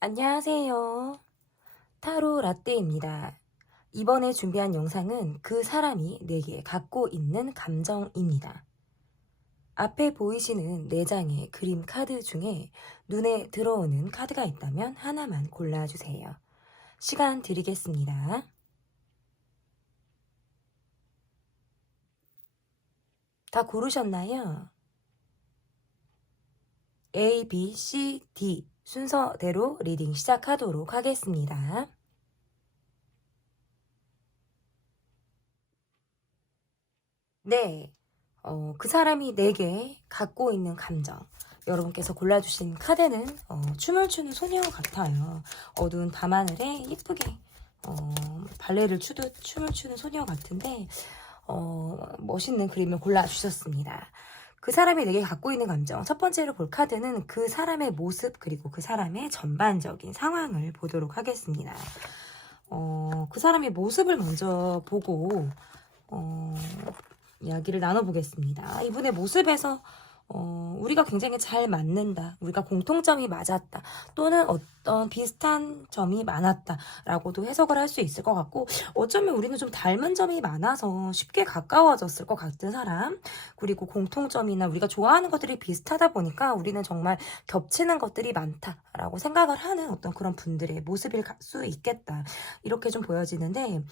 안녕하세요. 타로 라떼입니다. 이번에 준비한 영상은 그 사람이 내게 갖고 있는 감정입니다. 앞에 보이시는 4장의 그림 카드 중에 눈에 들어오는 카드가 있다면 하나만 골라주세요. 시간 드리겠습니다. 다 고르셨나요? A, B, C, D 순서대로 리딩 시작하도록 하겠습니다. 네, 그 사람이 내게 갖고 있는 감정. 여러분께서 골라주신 카드는 춤을 추는 소녀 같아요. 어두운 밤하늘에 예쁘게 발레를 추듯 춤을 추는 소녀 같은데 멋있는 그림을 골라주셨습니다. 그 사람이 내게 갖고 있는 감정. 첫 번째로 볼 카드는 그 사람의 모습 그리고 그 사람의 전반적인 상황을 보도록 하겠습니다. 그 사람의 모습을 먼저 보고 이야기를 나눠보겠습니다. 이분의 모습에서 우리가 굉장히 잘 맞는다. 우리가 공통점이 맞았다. 또는 어떤 비슷한 점이 많았다. 라고도 해석을 할 수 있을 것 같고 어쩌면 우리는 좀 닮은 점이 많아서 쉽게 가까워졌을 것 같은 사람. 그리고 공통점이나 우리가 좋아하는 것들이 비슷하다 보니까 우리는 정말 겹치는 것들이 많다라고 생각을 하는 어떤 그런 분들의 모습일 수 있겠다. 이렇게 좀 보여지는데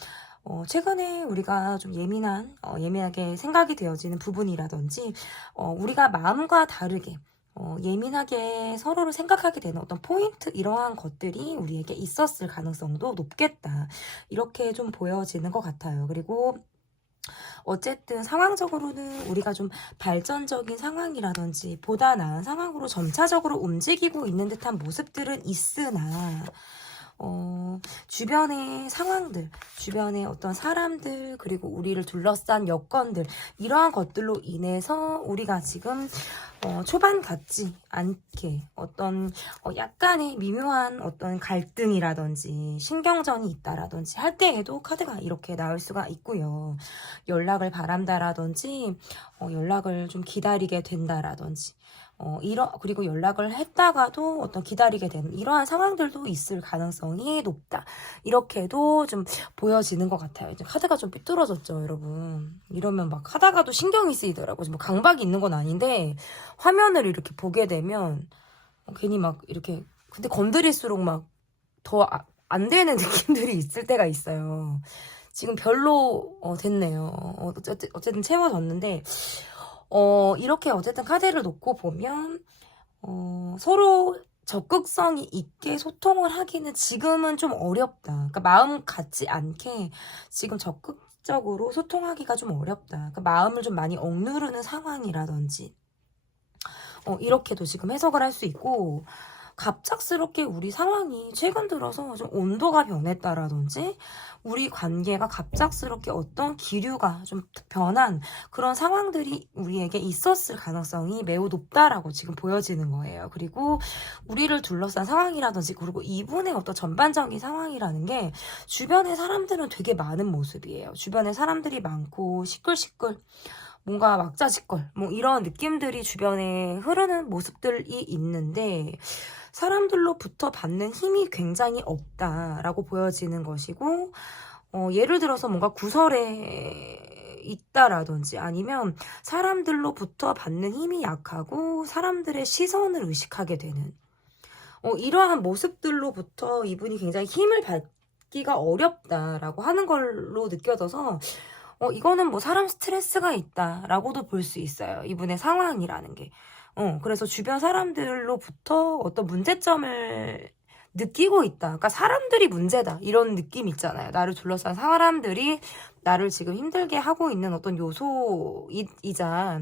최근에 우리가 좀 예민하게 생각이 되어지는 부분이라든지, 우리가 마음과 다르게, 예민하게 서로를 생각하게 되는 어떤 포인트, 이러한 것들이 우리에게 있었을 가능성도 높겠다. 이렇게 좀 보여지는 것 같아요. 그리고 어쨌든 상황적으로는 우리가 좀 발전적인 상황이라든지 보다 나은 상황으로 점차적으로 움직이고 있는 듯한 모습들은 있으나, 주변의 상황들, 주변의 어떤 사람들, 그리고 우리를 둘러싼 여건들, 이러한 것들로 인해서 우리가 지금 초반 같지 않게 어떤 약간의 미묘한 어떤 갈등이라든지 신경전이 있다라든지 할 때에도 카드가 이렇게 나올 수가 있고요. 연락을 바란다라든지 연락을 좀 기다리게 된다라든지 그리고 연락을 했다가도 어떤 기다리게 되는 이러한 상황들도 있을 가능성이 높다. 이렇게도 좀 보여지는 것 같아요. 이제 카드가 좀 삐뚤어졌죠, 여러분. 이러면 막 하다가도 신경이 쓰이더라고요. 뭐 강박이 있는 건 아닌데, 화면을 이렇게 보게 되면, 괜히 막 이렇게, 근데 건드릴수록 막 더 안 되는 느낌들이 있을 때가 있어요. 지금 별로 됐네요. 어쨌든 채워졌는데, 이렇게 어쨌든 카드를 놓고 보면, 서로 적극성이 있게 소통을 하기는 지금은 좀 어렵다. 그러니까 마음 같지 않게 지금 적극적으로 소통하기가 좀 어렵다. 그러니까 마음을 좀 많이 억누르는 상황이라든지, 이렇게도 지금 해석을 할 수 있고, 갑작스럽게 우리 상황이 최근 들어서 좀 온도가 변했다라든지 우리 관계가 갑작스럽게 어떤 기류가 좀 변한 그런 상황들이 우리에게 있었을 가능성이 매우 높다라고 지금 보여지는 거예요. 그리고 우리를 둘러싼 상황이라든지 그리고 이분의 어떤 전반적인 상황이라는 게 주변의 사람들은 되게 많은 모습이에요. 주변에 사람들이 많고 시끌시끌 뭔가 막자지껄 뭐 이런 느낌들이 주변에 흐르는 모습들이 있는데 사람들로부터 받는 힘이 굉장히 없다라고 보여지는 것이고 예를 들어서 뭔가 구설에 있다라든지 아니면 사람들로부터 받는 힘이 약하고 사람들의 시선을 의식하게 되는 이러한 모습들로부터 이분이 굉장히 힘을 받기가 어렵다라고 하는 걸로 느껴져서 이거는 뭐 사람 스트레스가 있다라고도 볼 수 있어요. 이분의 상황이라는 게. 그래서 주변 사람들로부터 어떤 문제점을 느끼고 있다. 그러니까 사람들이 문제다. 이런 느낌 있잖아요. 나를 둘러싼 사람들이 나를 지금 힘들게 하고 있는 어떤 요소이자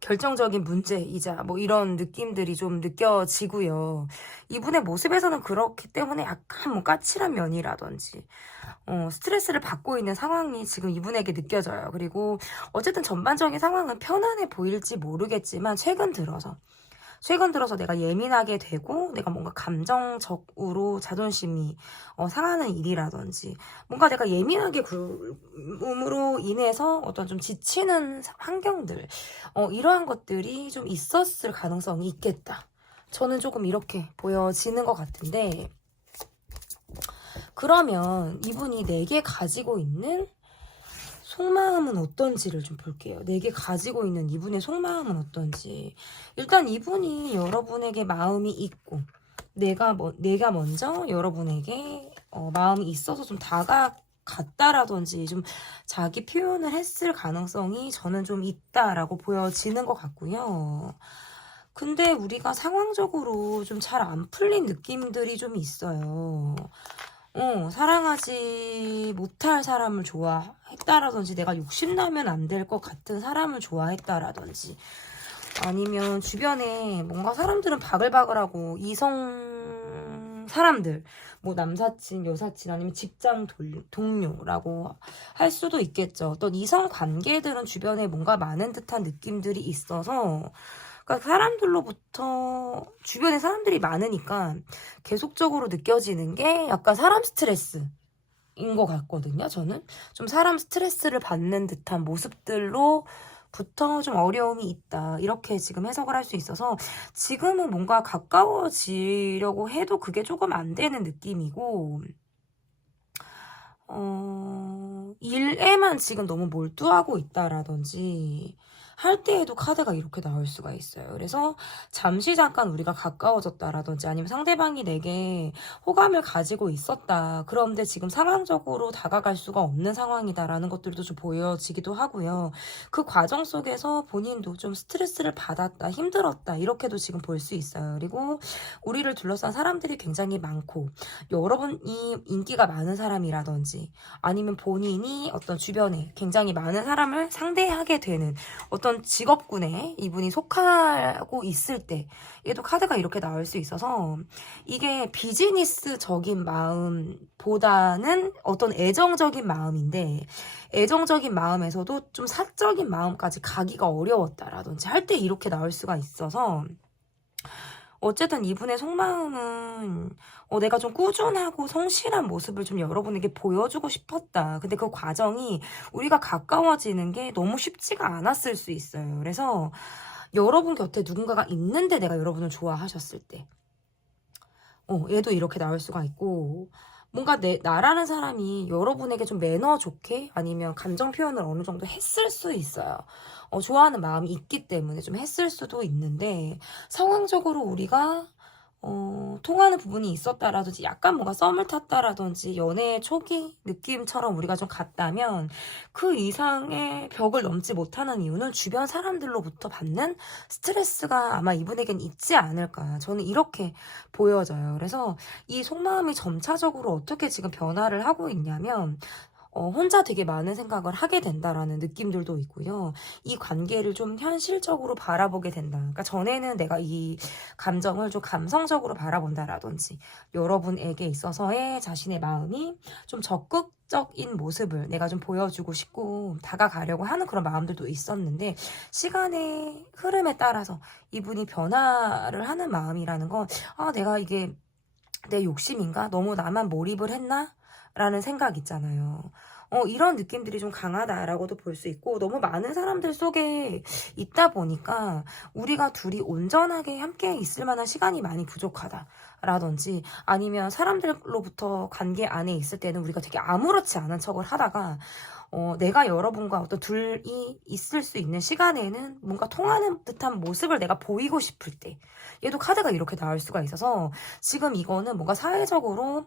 결정적인 문제이자 뭐 이런 느낌들이 좀 느껴지고요. 이분의 모습에서는 그렇기 때문에 약간 뭐 까칠한 면이라든지 스트레스를 받고 있는 상황이 지금 이분에게 느껴져요. 그리고 어쨌든 전반적인 상황은 편안해 보일지 모르겠지만 최근 들어서 내가 예민하게 되고 내가 뭔가 감정적으로 자존심이 상하는 일이라든지 뭔가 내가 예민하게 굴음으로 인해서 어떤 좀 지치는 환경들 이러한 것들이 좀 있었을 가능성이 있겠다. 저는 조금 이렇게 보여지는 것 같은데, 그러면 이분이 내게 가지고 있는 속마음은 어떤지를 좀 볼게요. 내게 가지고 있는 이분의 속마음은 어떤지. 일단 이분이 여러분에게 마음이 있고, 내가 먼저 여러분에게 마음이 있어서 좀 다가갔다라든지 좀 자기 표현을 했을 가능성이 저는 좀 있다라고 보여지는 것 같고요. 근데 우리가 상황적으로 좀 잘 안 풀린 느낌들이 좀 있어요. 사랑하지 못할 사람을 좋아했다라든지, 내가 욕심나면 안 될 것 같은 사람을 좋아했다라든지, 아니면 주변에 뭔가 사람들은 바글바글하고 이성 사람들, 뭐 남사친, 여사친, 아니면 직장 동료라고 할 수도 있겠죠. 어떤 이성 관계들은 주변에 뭔가 많은 듯한 느낌들이 있어서, 그러니까 사람들로부터, 주변에 사람들이 많으니까 계속적으로 느껴지는 게 약간 사람 스트레스인 것 같거든요. 저는 좀 사람 스트레스를 받는 듯한 모습들로부터 좀 어려움이 있다, 이렇게 지금 해석을 할 수 있어서, 지금은 뭔가 가까워지려고 해도 그게 조금 안 되는 느낌이고, 일에만 지금 너무 몰두하고 있다라든지 할 때에도 카드가 이렇게 나올 수가 있어요. 그래서 잠시 잠깐 우리가 가까워졌다라든지, 아니면 상대방이 내게 호감을 가지고 있었다, 그런데 지금 상황적으로 다가갈 수가 없는 상황이다라는 것들도 좀 보여지기도 하고요. 그 과정 속에서 본인도 좀 스트레스를 받았다, 힘들었다, 이렇게도 지금 볼 수 있어요. 그리고 우리를 둘러싼 사람들이 굉장히 많고, 여러분이 인기가 많은 사람이라든지, 아니면 본인이 어떤 주변에 굉장히 많은 사람을 상대하게 되는 어떤 직업군에 이분이 속하고 있을 때, 얘도 카드가 이렇게 나올 수 있어서, 이게 비즈니스적인 마음보다는 어떤 애정적인 마음인데, 애정적인 마음에서도 좀 사적인 마음까지 가기가 어려웠다라든지 할 때 이렇게 나올 수가 있어서, 어쨌든 이분의 속마음은 내가 좀 꾸준하고 성실한 모습을 좀 여러분에게 보여주고 싶었다. 근데 그 과정이 우리가 가까워지는 게 너무 쉽지가 않았을 수 있어요. 그래서 여러분 곁에 누군가가 있는데 내가 여러분을 좋아하셨을 때, 얘도 이렇게 나올 수가 있고, 뭔가 나라는 사람이 여러분에게 좀 매너 좋게, 아니면 감정 표현을 어느 정도 했을 수 있어요. 좋아하는 마음이 있기 때문에 좀 했을 수도 있는데, 상황적으로 우리가 통하는 부분이 있었다라든지, 약간 뭔가 썸을 탔다라든지, 연애 초기 느낌처럼 우리가 좀 갔다면, 그 이상의 벽을 넘지 못하는 이유는 주변 사람들로부터 받는 스트레스가 아마 이분에겐 있지 않을까, 저는 이렇게 보여져요. 그래서 이 속마음이 점차적으로 어떻게 지금 변화를 하고 있냐면, 혼자 되게 많은 생각을 하게 된다라는 느낌들도 있고요. 이 관계를 좀 현실적으로 바라보게 된다. 그러니까 전에는 내가 이 감정을 좀 감성적으로 바라본다라든지, 여러분에게 있어서의 자신의 마음이 좀 적극적인 모습을 내가 좀 보여주고 싶고 다가가려고 하는 그런 마음들도 있었는데, 시간의 흐름에 따라서 이분이 변화를 하는 마음이라는 건, 내가 이게 내 욕심인가? 너무 나만 몰입을 했나? 라는 생각 있잖아요. 이런 느낌들이 좀 강하다라고도 볼 수 있고, 너무 많은 사람들 속에 있다 보니까 우리가 둘이 온전하게 함께 있을 만한 시간이 많이 부족하다라든지, 아니면 사람들로부터 관계 안에 있을 때는 우리가 되게 아무렇지 않은 척을 하다가, 내가 여러분과 어떤 둘이 있을 수 있는 시간에는 뭔가 통하는 듯한 모습을 내가 보이고 싶을 때, 얘도 카드가 이렇게 나올 수가 있어서, 지금 이거는 뭔가 사회적으로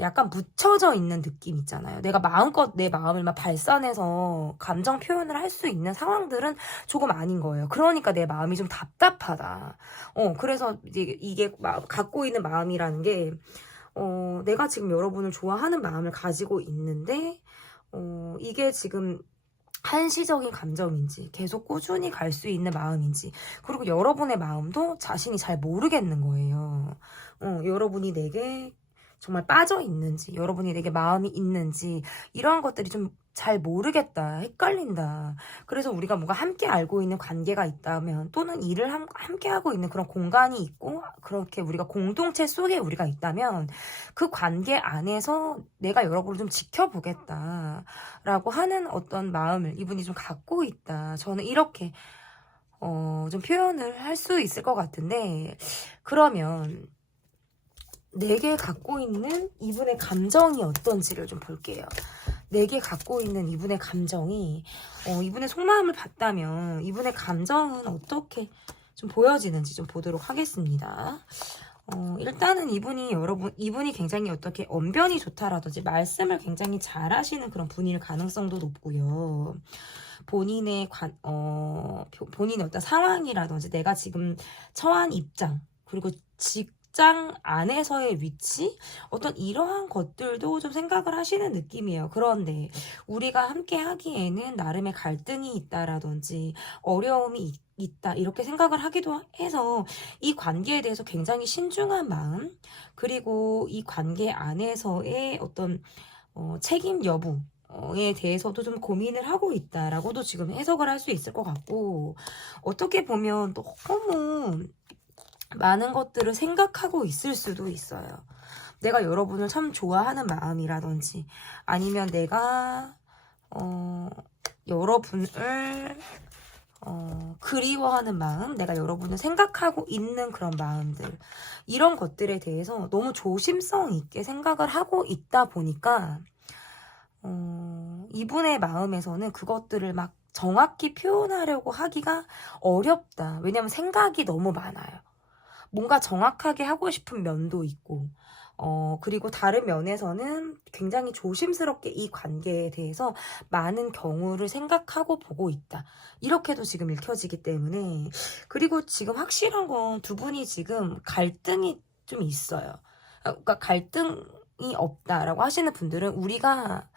약간 묻혀져 있는 느낌 있잖아요. 내가 마음껏 내 마음을 막 발산해서 감정 표현을 할 수 있는 상황들은 조금 아닌 거예요. 그러니까 내 마음이 좀 답답하다. 그래서 이게 갖고 있는 마음이라는 게, 내가 지금 여러분을 좋아하는 마음을 가지고 있는데, 이게 지금 한시적인 감정인지, 계속 꾸준히 갈 수 있는 마음인지, 그리고 여러분의 마음도 자신이 잘 모르겠는 거예요. 여러분이 내게 정말 빠져 있는지, 여러분이 내게 마음이 있는지, 이러한 것들이 좀 잘 모르겠다, 헷갈린다. 그래서 우리가 뭔가 함께 알고 있는 관계가 있다면, 또는 일을 함께 하고 있는 그런 공간이 있고, 그렇게 우리가 공동체 속에 우리가 있다면, 그 관계 안에서 내가 여러분을 좀 지켜보겠다 라고 하는 어떤 마음을 이분이 좀 갖고 있다. 저는 이렇게 좀 표현을 할 수 있을 것 같은데, 그러면 내게 갖고 있는 이분의 감정이 어떤지를 좀 볼게요. 내게 갖고 있는 이분의 감정이, 이분의 속마음을 봤다면 이분의 감정은 어떻게 좀 보여지는지 좀 보도록 하겠습니다. 일단은 이분이 굉장히 어떻게 언변이 좋다라든지 말씀을 굉장히 잘 하시는 그런 분일 가능성도 높고요. 본인의 본인의 어떤 상황이라든지 내가 지금 처한 입장, 그리고 직장 안에서의 위치, 어떤 이러한 것들도 좀 생각을 하시는 느낌이에요. 그런데 우리가 함께 하기에는 나름의 갈등이 있다라든지 어려움이 있다 이렇게 생각을 하기도 해서 이 관계에 대해서 굉장히 신중한 마음, 그리고 이 관계 안에서의 어떤 책임 여부에 대해서도 좀 고민을 하고 있다라고도 지금 해석을 할 수 있을 것 같고, 어떻게 보면 너무 많은 것들을 생각하고 있을 수도 있어요. 내가 여러분을 참 좋아하는 마음이라든지, 아니면 내가 여러분을 그리워하는 마음, 내가 여러분을 생각하고 있는 그런 마음들, 이런 것들에 대해서 너무 조심성 있게 생각을 하고 있다 보니까 이분의 마음에서는 그것들을 막 정확히 표현하려고 하기가 어렵다. 왜냐면 생각이 너무 많아요. 뭔가 정확하게 하고 싶은 면도 있고, 그리고 다른 면에서는 굉장히 조심스럽게 이 관계에 대해서 많은 경우를 생각하고 보고 있다. 이렇게도 지금 읽혀지기 때문에, 그리고 지금 확실한 건 두 분이 지금 갈등이 좀 있어요. 그러니까 갈등이 없다라고 하시는 분들은 우리가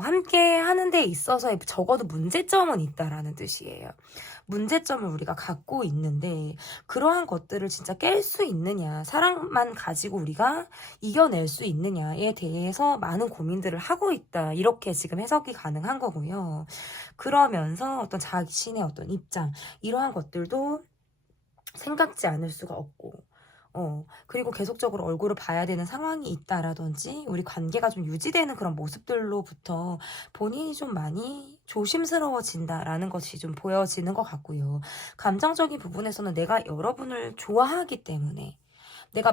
함께 하는 데 있어서 적어도 문제점은 있다라는 뜻이에요. 문제점을 우리가 갖고 있는데 그러한 것들을 진짜 깰 수 있느냐, 사랑만 가지고 우리가 이겨낼 수 있느냐에 대해서 많은 고민들을 하고 있다. 이렇게 지금 해석이 가능한 거고요. 그러면서 어떤 자신의 어떤 입장, 이러한 것들도 생각지 않을 수가 없고, 그리고 계속적으로 얼굴을 봐야 되는 상황이 있다라든지 우리 관계가 좀 유지되는 그런 모습들로부터 본인이 좀 많이 조심스러워진다라는 것이 좀 보여지는 것 같고요. 감정적인 부분에서는 내가 여러분을 좋아하기 때문에 내가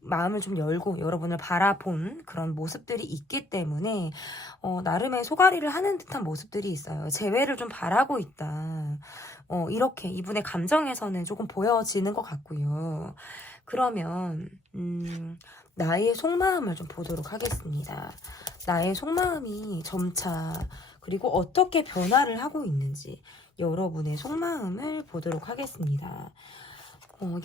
마음을 좀 열고 여러분을 바라본 그런 모습들이 있기 때문에 나름의 소가리를 하는 듯한 모습들이 있어요. 재회를 좀 바라고 있다. 이렇게 이분의 감정에서는 조금 보여지는 것 같고요. 그러면 나의 속마음을 좀 보도록 하겠습니다. 나의 속마음이 점차 그리고 어떻게 변화를 하고 있는지 여러분의 속마음을 보도록 하겠습니다.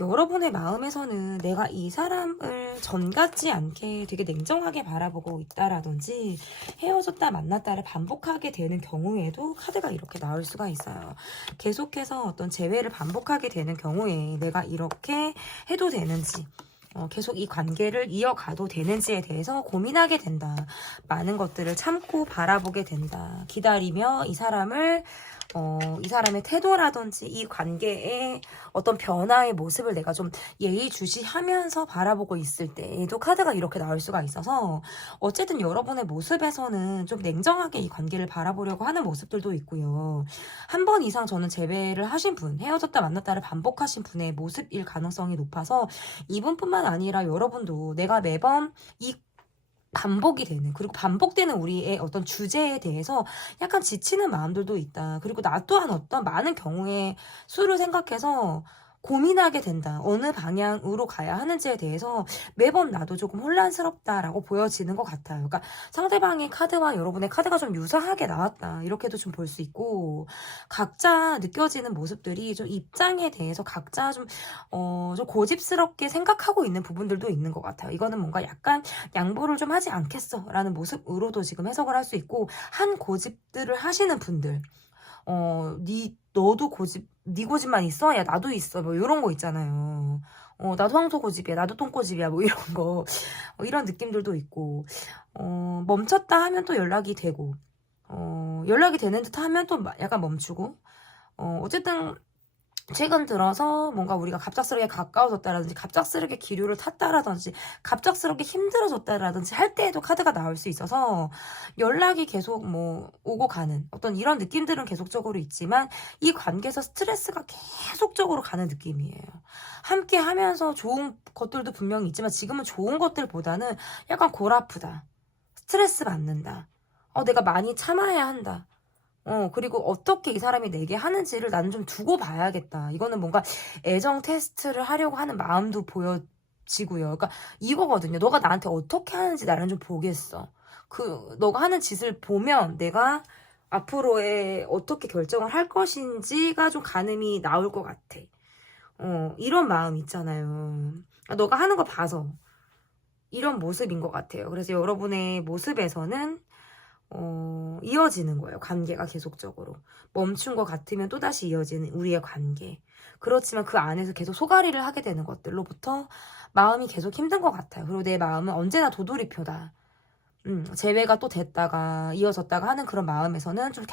여러분의 마음에서는 내가 이 사람을 전 같지 않게 되게 냉정하게 바라보고 있다라든지 헤어졌다 만났다를 반복하게 되는 경우에도 카드가 이렇게 나올 수가 있어요. 계속해서 어떤 재회를 반복하게 되는 경우에 내가 이렇게 해도 되는지, 계속 이 관계를 이어가도 되는지에 대해서 고민하게 된다. 많은 것들을 참고 바라보게 된다. 기다리며 이 사람의 태도라든지 이 관계의 어떤 변화의 모습을 내가 좀 예의주시하면서 바라보고 있을 때에도 카드가 이렇게 나올 수가 있어서 어쨌든 여러분의 모습에서는 좀 냉정하게 이 관계를 바라보려고 하는 모습들도 있고요. 한 번 이상 저는 재회를 하신 분, 헤어졌다 만났다를 반복하신 분의 모습일 가능성이 높아서 이분뿐만 아니라 여러분도 내가 매번 이 반복이 되는, 그리고 반복되는 우리의 어떤 주제에 대해서 약간 지치는 마음들도 있다. 그리고 나 또한 어떤 많은 경우에 수를 생각해서 고민하게 된다. 어느 방향으로 가야 하는지에 대해서 매번 나도 조금 혼란스럽다라고 보여지는 것 같아요. 그러니까 상대방의 카드와 여러분의 카드가 좀 유사하게 나왔다. 이렇게도 좀 볼 수 있고, 각자 느껴지는 모습들이 좀 입장에 대해서 각자 좀 고집스럽게 생각하고 있는 부분들도 있는 것 같아요. 이거는 뭔가 약간 양보를 좀 하지 않겠어 라는 모습으로도 지금 해석을 할 수 있고, 한 고집들을 하시는 분들, 너도 네 고집만 있어? 야, 나도 있어. 뭐, 이런 거 있잖아요. 나도 황소 고집이야. 나도 똥고집이야. 뭐, 이런 거. 이런 느낌들도 있고, 멈췄다 하면 또 연락이 되고, 연락이 되는 듯 하면 또 약간 멈추고, 어쨌든, 최근 들어서 뭔가 우리가 갑작스럽게 가까워졌다라든지 갑작스럽게 기류를 탔다라든지 갑작스럽게 힘들어졌다라든지 할 때에도 카드가 나올 수 있어서 연락이 계속 뭐 오고 가는 어떤 이런 느낌들은 계속적으로 있지만 이 관계에서 스트레스가 계속적으로 가는 느낌이에요. 함께 하면서 좋은 것들도 분명히 있지만 지금은 좋은 것들보다는 약간 골 아프다. 스트레스 받는다. 내가 많이 참아야 한다. 그리고 어떻게 이 사람이 내게 하는지를 나는 좀 두고 봐야겠다. 이거는 뭔가 애정 테스트를 하려고 하는 마음도 보여지고요. 그러니까 이거거든요. 너가 나한테 어떻게 하는지 나는 좀 보겠어. 너가 하는 짓을 보면 내가 앞으로의 어떻게 결정을 할 것인지가 좀 가늠이 나올 것 같아. 이런 마음 있잖아요. 너가 하는 거 봐서 이런 모습인 것 같아요. 그래서 여러분의 모습에서는 이어지는 거예요. 관계가 계속적으로. 멈춘 것 같으면 또다시 이어지는 우리의 관계. 그렇지만 그 안에서 계속 소가리를 하게 되는 것들로부터 마음이 계속 힘든 것 같아요. 그리고 내 마음은 언제나 도돌이표다. 재회가 또 됐다가 이어졌다가 하는 그런 마음에서는 좀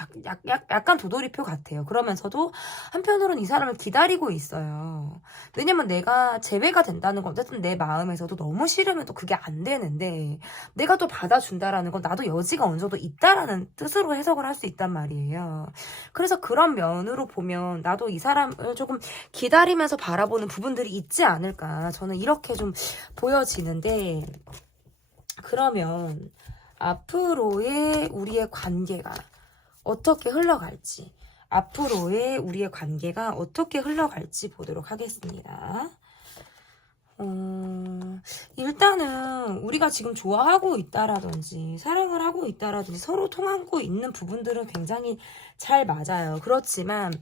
약간 도돌이표 같아요. 그러면서도 한편으로는 이 사람을 기다리고 있어요. 왜냐면 내가 재회가 된다는 건 어쨌든 내 마음에서도 너무 싫으면 또 그게 안 되는데 내가 또 받아준다라는 건 나도 여지가 어느 정도 있다라는 뜻으로 해석을 할 수 있단 말이에요. 그래서 그런 면으로 보면 나도 이 사람을 조금 기다리면서 바라보는 부분들이 있지 않을까. 저는 이렇게 좀 보여지는데 그러면 앞으로의 우리의 관계가 어떻게 흘러갈지 보도록 하겠습니다. 일단은 우리가 지금 좋아하고 있다라든지 사랑을 하고 있다라든지 서로 통하고 있는 부분들은 굉장히 잘 맞아요. 그렇지만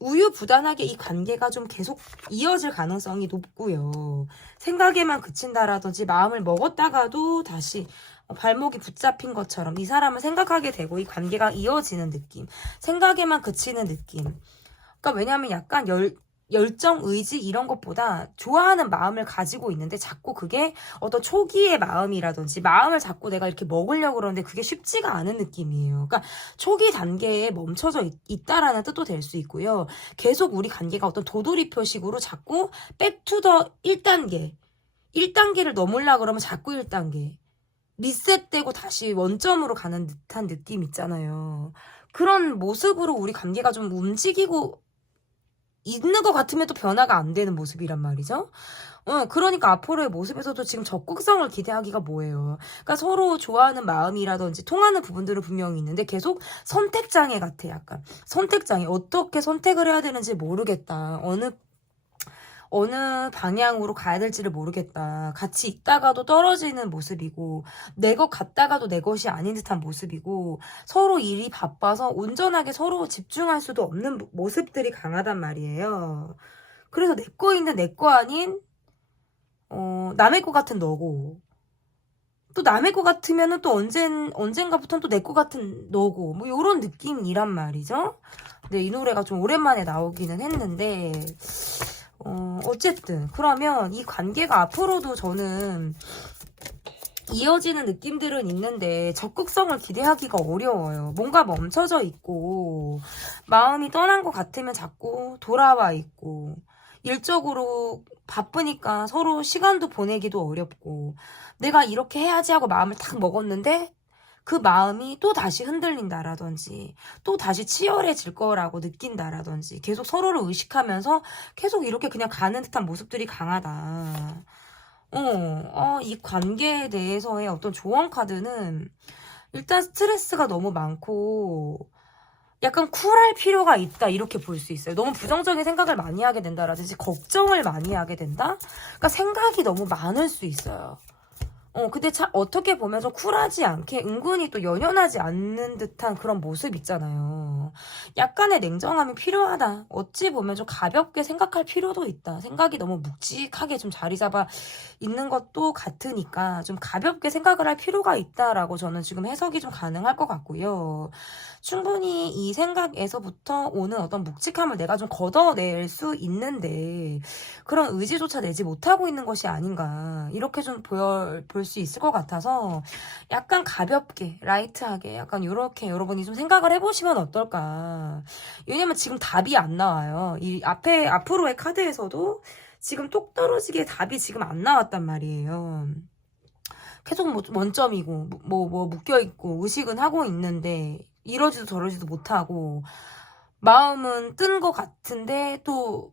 우유부단하게 이 관계가 좀 계속 이어질 가능성이 높고요. 생각에만 그친다라든지 마음을 먹었다가도 다시 발목이 붙잡힌 것처럼 이 사람을 생각하게 되고 이 관계가 이어지는 느낌. 생각에만 그치는 느낌. 그러니까 왜냐하면 약간 열정, 의지 이런 것보다 좋아하는 마음을 가지고 있는데 자꾸 그게 어떤 초기의 마음이라든지 마음을 자꾸 내가 이렇게 먹으려고 그러는데 그게 쉽지가 않은 느낌이에요. 그러니까 초기 단계에 멈춰져 있다라는 뜻도 될 수 있고요. 계속 우리 관계가 어떤 도돌이표식으로 자꾸 백투더 1단계를 넘으려고 그러면 자꾸 1단계. 리셋되고 다시 원점으로 가는 듯한 느낌 있잖아요. 그런 모습으로 우리 관계가 좀 움직이고 있는 것 같으면 또 변화가 안 되는 모습이란 말이죠. 그러니까 앞으로의 모습에서도 지금 적극성을 기대하기가 뭐예요. 그러니까 서로 좋아하는 마음이라든지 통하는 부분들은 분명히 있는데 계속 선택장애 같아. 약간 선택장애. 어떻게 선택을 해야 되는지 모르겠다. 어느 방향으로 가야 될지를 모르겠다. 같이 있다가도 떨어지는 모습이고 내 것 같다가도 내 것이 아닌 듯한 모습이고 서로 일이 바빠서 온전하게 서로 집중할 수도 없는 모습들이 강하단 말이에요. 그래서 내 거 있는 내 거 아닌 남의 거 같은 너고 또 남의 거 같으면은 또 언젠가부터는 또 내 거 같은 너고 뭐 이런 느낌이란 말이죠. 근데 이 노래가 좀 오랜만에 나오기는 했는데 어쨌든 그러면 이 관계가 앞으로도 저는 이어지는 느낌들은 있는데 적극성을 기대하기가 어려워요. 뭔가 멈춰져 있고 마음이 떠난 것 같으면 자꾸 돌아와 있고 일적으로 바쁘니까 서로 시간도 보내기도 어렵고 내가 이렇게 해야지 하고 마음을 딱 먹었는데 그 마음이 또 다시 흔들린다라든지 또 다시 치열해질 거라고 느낀다라든지 계속 서로를 의식하면서 계속 이렇게 그냥 가는 듯한 모습들이 강하다. 이 관계에 대해서의 어떤 조언 카드는 일단 스트레스가 너무 많고 약간 쿨할 필요가 있다 이렇게 볼 수 있어요. 너무 부정적인 생각을 많이 하게 된다라든지 걱정을 많이 하게 된다. 그러니까 생각이 너무 많을 수 있어요. 근데 참 어떻게 보면 좀 쿨하지 않게 은근히 또 연연하지 않는 듯한 그런 모습 있잖아요. 약간의 냉정함이 필요하다. 어찌 보면 좀 가볍게 생각할 필요도 있다. 생각이 너무 묵직하게 좀 자리 잡아 있는 것도 같으니까 좀 가볍게 생각을 할 필요가 있다라고 저는 지금 해석이 좀 가능할 것 같고요. 충분히 이 생각에서부터 오는 어떤 묵직함을 내가 좀 걷어낼 수 있는데 그런 의지조차 내지 못하고 있는 것이 아닌가 이렇게 좀 볼 볼 수 있을 것 같아서 약간 가볍게 라이트하게 약간 이렇게 여러분이 좀 생각을 해보시면 어떨까. 왜냐면 지금 답이 안 나와요. 이 앞으로의 카드에서도 지금 똑 떨어지게 답이 지금 안 나왔단 말이에요. 계속 뭐 원점이고 뭐 묶여있고 의식은 하고 있는데 이러지도 저러지도 못하고 마음은 뜬 것 같은데 또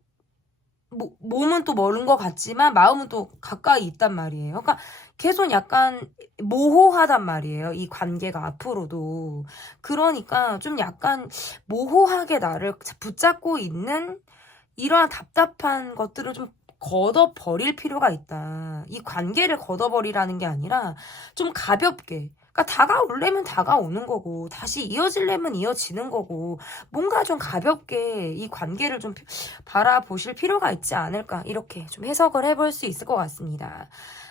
몸은 또 멀은 것 같지만 마음은 또 가까이 있단 말이에요. 그러니까 계속 약간 모호하단 말이에요. 이 관계가 앞으로도. 그러니까 좀 약간 모호하게 나를 붙잡고 있는 이러한 답답한 것들을 좀 걷어버릴 필요가 있다. 이 관계를 걷어버리라는 게 아니라 좀 가볍게. 그러니까 다가오려면 다가오는 거고 다시 이어지려면 이어지는 거고 뭔가 좀 가볍게 이 관계를 좀 바라보실 필요가 있지 않을까 이렇게 좀 해석을 해볼 수 있을 것 같습니다.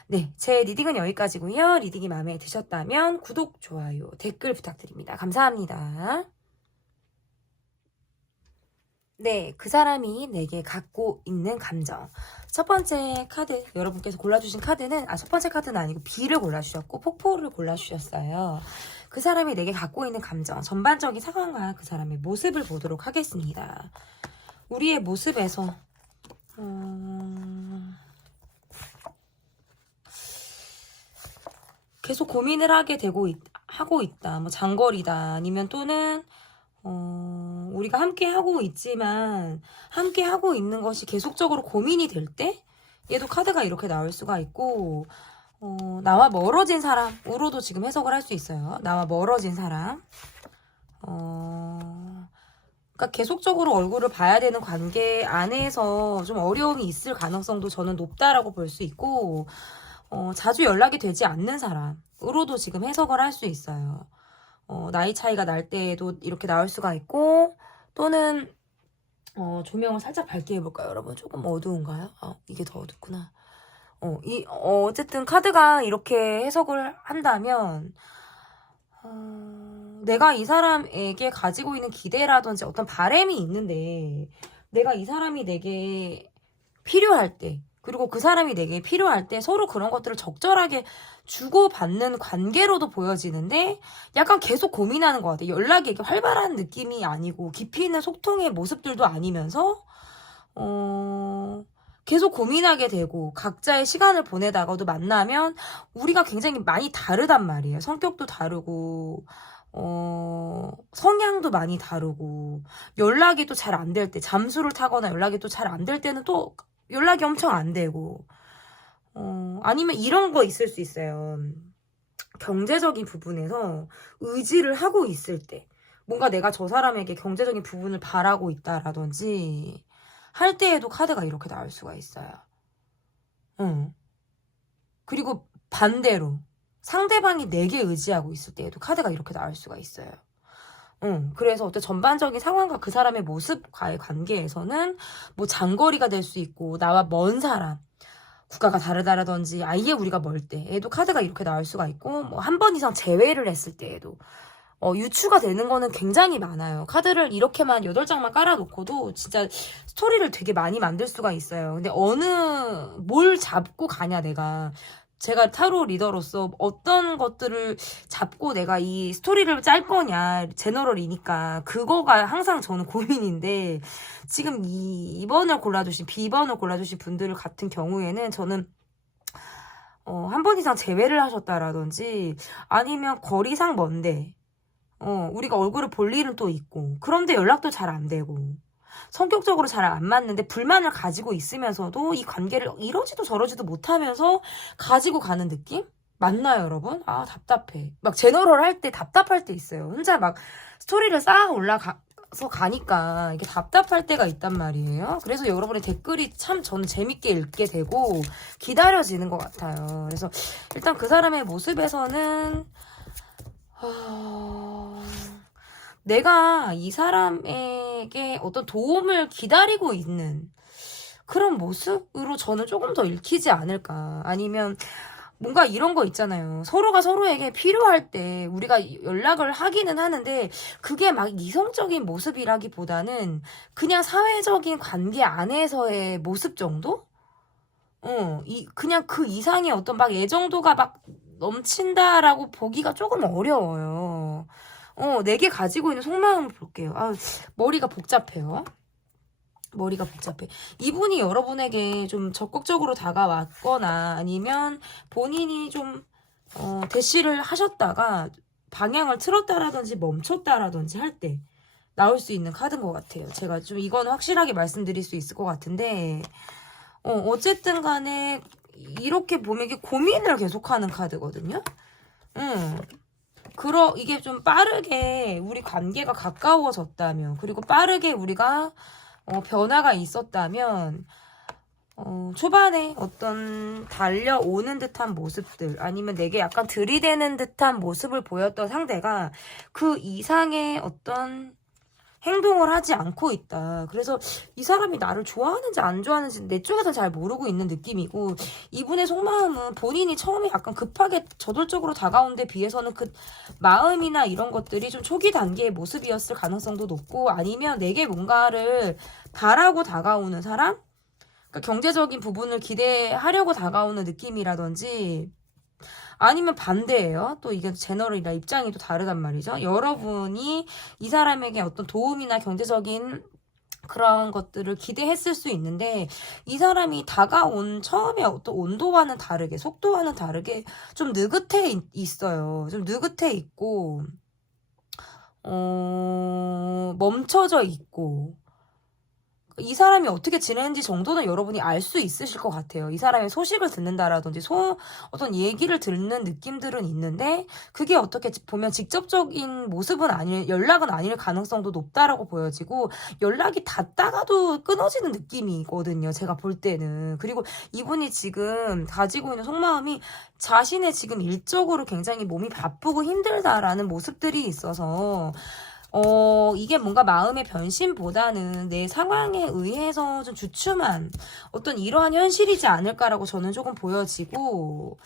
네, 제 리딩은 여기까지고요. 리딩이 마음에 드셨다면 구독, 좋아요, 댓글 부탁드립니다. 감사합니다. 네, 그 사람이 내게 갖고 있는 감정. 첫 번째 카드, 여러분께서 골라주신 카드는, 첫 번째 카드는 아니고 B를 골라주셨고, 폭포를 골라주셨어요. 그 사람이 내게 갖고 있는 감정, 전반적인 상황과 그 사람의 모습을 보도록 하겠습니다. 우리의 모습에서, 계속 고민을 하고 있다. 뭐 장거리다. 아니면 또는, 우리가 함께 하고 있지만 함께 하고 있는 것이 계속적으로 고민이 될 때 얘도 카드가 이렇게 나올 수가 있고 나와 멀어진 사람으로도 지금 해석을 할 수 있어요. 나와 멀어진 사람 그러니까 계속적으로 얼굴을 봐야 되는 관계 안에서 좀 어려움이 있을 가능성도 저는 높다라고 볼 수 있고 자주 연락이 되지 않는 사람으로도 지금 해석을 할 수 있어요. 나이 차이가 날 때에도 이렇게 나올 수가 있고 또는 조명을 살짝 밝게 해볼까요, 여러분? 조금 어두운가요? 이게 더 어둡구나. 어쨌든 카드가 이렇게 해석을 한다면 내가 이 사람에게 가지고 있는 기대라든지 어떤 바람이 있는데 내가 이 사람이 내게 필요할 때 그리고 그 사람이 내게 필요할 때 서로 그런 것들을 적절하게 주고받는 관계로도 보여지는데 약간 계속 고민하는 것 같아요. 연락이 이렇게 활발한 느낌이 아니고 깊이 있는 소통의 모습들도 아니면서 계속 고민하게 되고 각자의 시간을 보내다가도 만나면 우리가 굉장히 많이 다르단 말이에요. 성격도 다르고 성향도 많이 다르고 연락이 또 잘 안 될 때 잠수를 타거나 연락이 또 잘 안 될 때는 또 연락이 엄청 안 되고 아니면 이런 거 있을 수 있어요. 경제적인 부분에서 의지를 하고 있을 때 뭔가 내가 저 사람에게 경제적인 부분을 바라고 있다라든지 할 때에도 카드가 이렇게 나올 수가 있어요. 그리고 반대로 상대방이 내게 의지하고 있을 때에도 카드가 이렇게 나올 수가 있어요. 그래서 어떤 전반적인 상황과 그 사람의 모습과의 관계에서는 뭐 장거리가 될 수 있고 나와 먼 사람 국가가 다르다라든지 아예 우리가 멀 때에도 카드가 이렇게 나올 수가 있고 뭐 한 번 이상 재회를 했을 때에도 유추가 되는 거는 굉장히 많아요. 카드를 이렇게만 8장만 깔아놓고도 진짜 스토리를 되게 많이 만들 수가 있어요. 근데 뭘 잡고 가냐 내가. 제가 타로 리더로서 어떤 것들을 잡고 내가 이 스토리를 짤 거냐, 제너럴이니까 그거가 항상 저는 고민인데 지금 2번을 골라주신 B번을 골라주신 분들 같은 경우에는 저는 한 번 이상 재회를 하셨다라든지 아니면 거리상 먼데 우리가 얼굴을 볼 일은 또 있고 그런데 연락도 잘 안 되고 성격적으로 잘 안 맞는데 불만을 가지고 있으면서도 이 관계를 이러지도 저러지도 못하면서 가지고 가는 느낌? 맞나요, 여러분? 답답해. 막 제너럴 할 때 답답할 때 있어요. 혼자 막 스토리를 쌓아 올라가서 가니까 이게 답답할 때가 있단 말이에요. 그래서 여러분의 댓글이 참 저는 재밌게 읽게 되고 기다려지는 것 같아요. 그래서 일단 그 사람의 모습에서는 내가 이 사람에게 어떤 도움을 기다리고 있는 그런 모습으로 저는 조금 더 읽히지 않을까. 아니면 뭔가 이런 거 있잖아요. 서로가 서로에게 필요할 때 우리가 연락을 하기는 하는데 그게 막 이성적인 모습이라기보다는 그냥 사회적인 관계 안에서의 모습 정도? 그냥 그 이상의 어떤 막 애정도가 막 넘친다라고 보기가 조금 어려워요. 내게 가지고 있는 속마음을 볼게요. 머리가 복잡해요. 머리가 복잡해. 이분이 여러분에게 좀 적극적으로 다가왔거나 아니면 본인이 좀 대시를 하셨다가 방향을 틀었다라든지 멈췄다라든지 할 때 나올 수 있는 카드인 것 같아요. 제가 좀 이거는 확실하게 말씀드릴 수 있을 것 같은데 어쨌든 간에 이렇게 보면 이게 고민을 계속하는 카드거든요. 이게 좀 빠르게 우리 관계가 가까워졌다면, 그리고 빠르게 우리가 변화가 있었다면, 초반에 어떤 달려오는 듯한 모습들, 아니면 내게 약간 들이대는 듯한 모습을 보였던 상대가 그 이상의 어떤 행동을 하지 않고 있다. 그래서 이 사람이 나를 좋아하는지 안 좋아하는지 내 쪽에서 잘 모르고 있는 느낌이고, 이분의 속마음은 본인이 처음에 약간 급하게 저돌적으로 다가온 데 비해서는 그 마음이나 이런 것들이 좀 초기 단계의 모습이었을 가능성도 높고, 아니면 내게 뭔가를 바라고 다가오는 사람? 그러니까 경제적인 부분을 기대하려고 다가오는 느낌이라든지, 아니면 반대예요. 또 이게 제너럴이라 입장이 또 다르단 말이죠. 여러분이 이 사람에게 어떤 도움이나 경제적인 그런 것들을 기대했을 수 있는데, 이 사람이 다가온 처음에 어떤 온도와는 다르게, 속도와는 다르게 좀 느긋해 있어요. 좀 느긋해 있고, 멈춰져 있고, 이 사람이 어떻게 지내는지 정도는 여러분이 알 수 있으실 것 같아요. 이 사람의 소식을 듣는다라든지 어떤 얘기를 듣는 느낌들은 있는데, 그게 어떻게 보면 직접적인 모습은 연락은 아닐 가능성도 높다라고 보여지고, 연락이 닿다가도 끊어지는 느낌이거든요. 제가 볼 때는. 그리고 이분이 지금 가지고 있는 속마음이 자신의 지금 일적으로 굉장히 몸이 바쁘고 힘들다라는 모습들이 있어서, 이게 뭔가 마음의 변심보다는 내 상황에 의해서 좀 주춤한 어떤 이러한 현실이지 않을까라고 저는 조금 보여지고,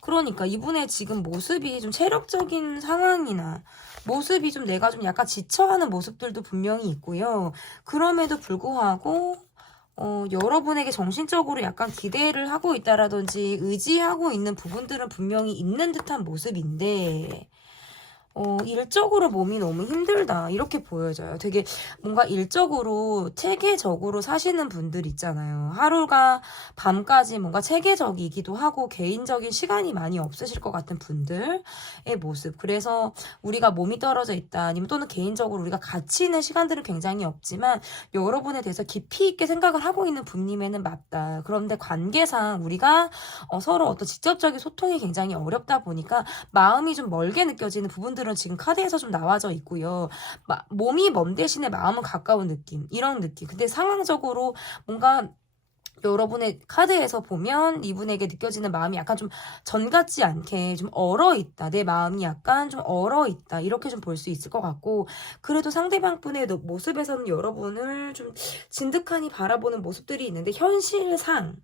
그러니까 이분의 지금 모습이 좀 체력적인 상황이나 모습이 좀 내가 좀 약간 지쳐하는 모습들도 분명히 있고요. 그럼에도 불구하고 여러분에게 정신적으로 약간 기대를 하고 있다라든지 의지하고 있는 부분들은 분명히 있는 듯한 모습인데, 일적으로 몸이 너무 힘들다 이렇게 보여져요. 되게 뭔가 일적으로 체계적으로 사시는 분들 있잖아요. 하루가 밤까지 뭔가 체계적이기도 하고 개인적인 시간이 많이 없으실 것 같은 분들의 모습. 그래서 우리가 몸이 떨어져 있다, 아니면 또는 개인적으로 우리가 같이 있는 시간들은 굉장히 없지만 여러분에 대해서 깊이 있게 생각을 하고 있는 분님에는 맞다. 그런데 관계상 우리가 서로 어떤 직접적인 소통이 굉장히 어렵다 보니까 마음이 좀 멀게 느껴지는 부분들은 지금 카드에서 좀 나와져 있고요. 몸이 먼 대신에 마음은 가까운 느낌, 이런 느낌. 근데 상황적으로 뭔가 여러분의 카드에서 보면 이분에게 느껴지는 마음이 약간 좀 전 같지 않게 좀 얼어있다. 내 마음이 약간 좀 얼어있다. 이렇게 좀 볼 수 있을 것 같고, 그래도 상대방 분의 모습에서는 여러분을 좀 진득하니 바라보는 모습들이 있는데, 현실상,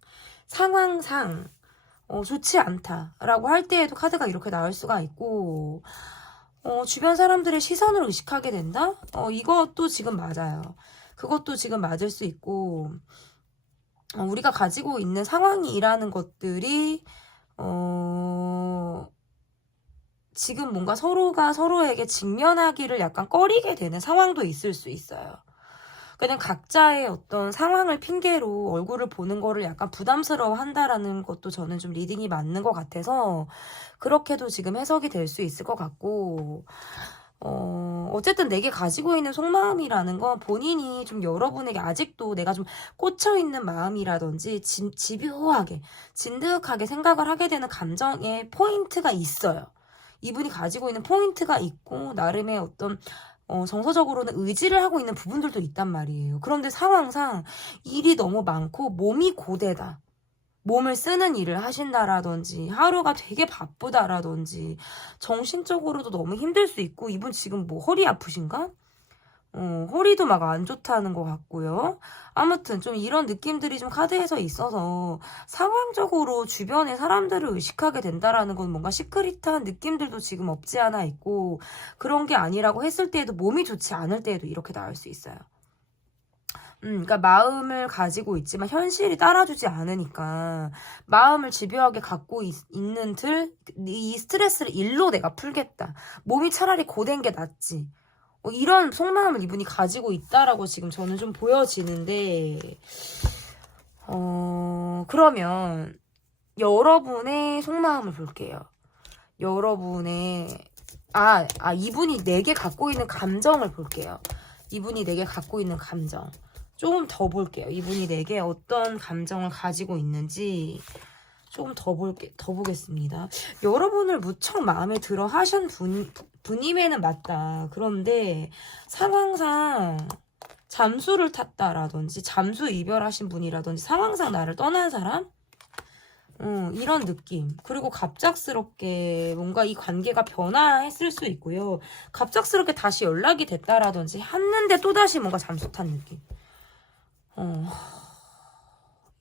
상황상 좋지 않다라고 할 때에도 카드가 이렇게 나올 수가 있고, 주변 사람들의 시선을 의식하게 된다? 이것도 지금 맞아요. 그것도 지금 맞을 수 있고, 우리가 가지고 있는 상황이라는 것들이, 지금 뭔가 서로가 서로에게 직면하기를 약간 꺼리게 되는 상황도 있을 수 있어요. 그냥 각자의 어떤 상황을 핑계로 얼굴을 보는 거를 약간 부담스러워 한다라는 것도 저는 좀 리딩이 맞는 것 같아서 그렇게도 지금 해석이 될 수 있을 것 같고, 어쨌든 내게 가지고 있는 속마음이라는 건 본인이 좀 여러분에게 아직도 내가 좀 꽂혀있는 마음이라든지 집요하게, 진득하게 생각을 하게 되는 감정의 포인트가 있어요. 이분이 가지고 있는 포인트가 있고 나름의 어떤 정서적으로는 의지를 하고 있는 부분들도 있단 말이에요. 그런데 상황상 일이 너무 많고 몸이 고되다, 몸을 쓰는 일을 하신다라든지 하루가 되게 바쁘다라든지 정신적으로도 너무 힘들 수 있고, 이분 지금 뭐 허리 아프신가? 허리도 막 안 좋다는 것 같고요. 아무튼 좀 이런 느낌들이 좀 카드에서 있어서 상황적으로 주변의 사람들을 의식하게 된다라는 건 뭔가 시크릿한 느낌들도 지금 없지 않아 있고, 그런 게 아니라고 했을 때에도 몸이 좋지 않을 때에도 이렇게 나올 수 있어요. 그러니까 마음을 가지고 있지만 현실이 따라주지 않으니까 마음을 집요하게 갖고 있는 이 스트레스를 일로 내가 풀겠다. 몸이 차라리 고된 게 낫지. 이런 속마음을 이분이 가지고 있다라고 지금 저는 좀 보여지는데, 그러면 여러분의 속마음을 볼게요. 여러분의, 이분이 내게 갖고 있는 감정을 볼게요. 이분이 내게 갖고 있는 감정. 조금 더 볼게요. 이분이 내게 어떤 감정을 가지고 있는지 조금 더 보겠습니다. 여러분을 무척 마음에 들어 하신 분임에는 맞다. 그런데 상황상 잠수를 탔다라든지 잠수 이별하신 분이라든지 상황상 나를 떠난 사람? 이런 느낌. 그리고 갑작스럽게 뭔가 이 관계가 변화했을 수 있고요. 갑작스럽게 다시 연락이 됐다라든지 했는데 또다시 뭔가 잠수 탄 느낌.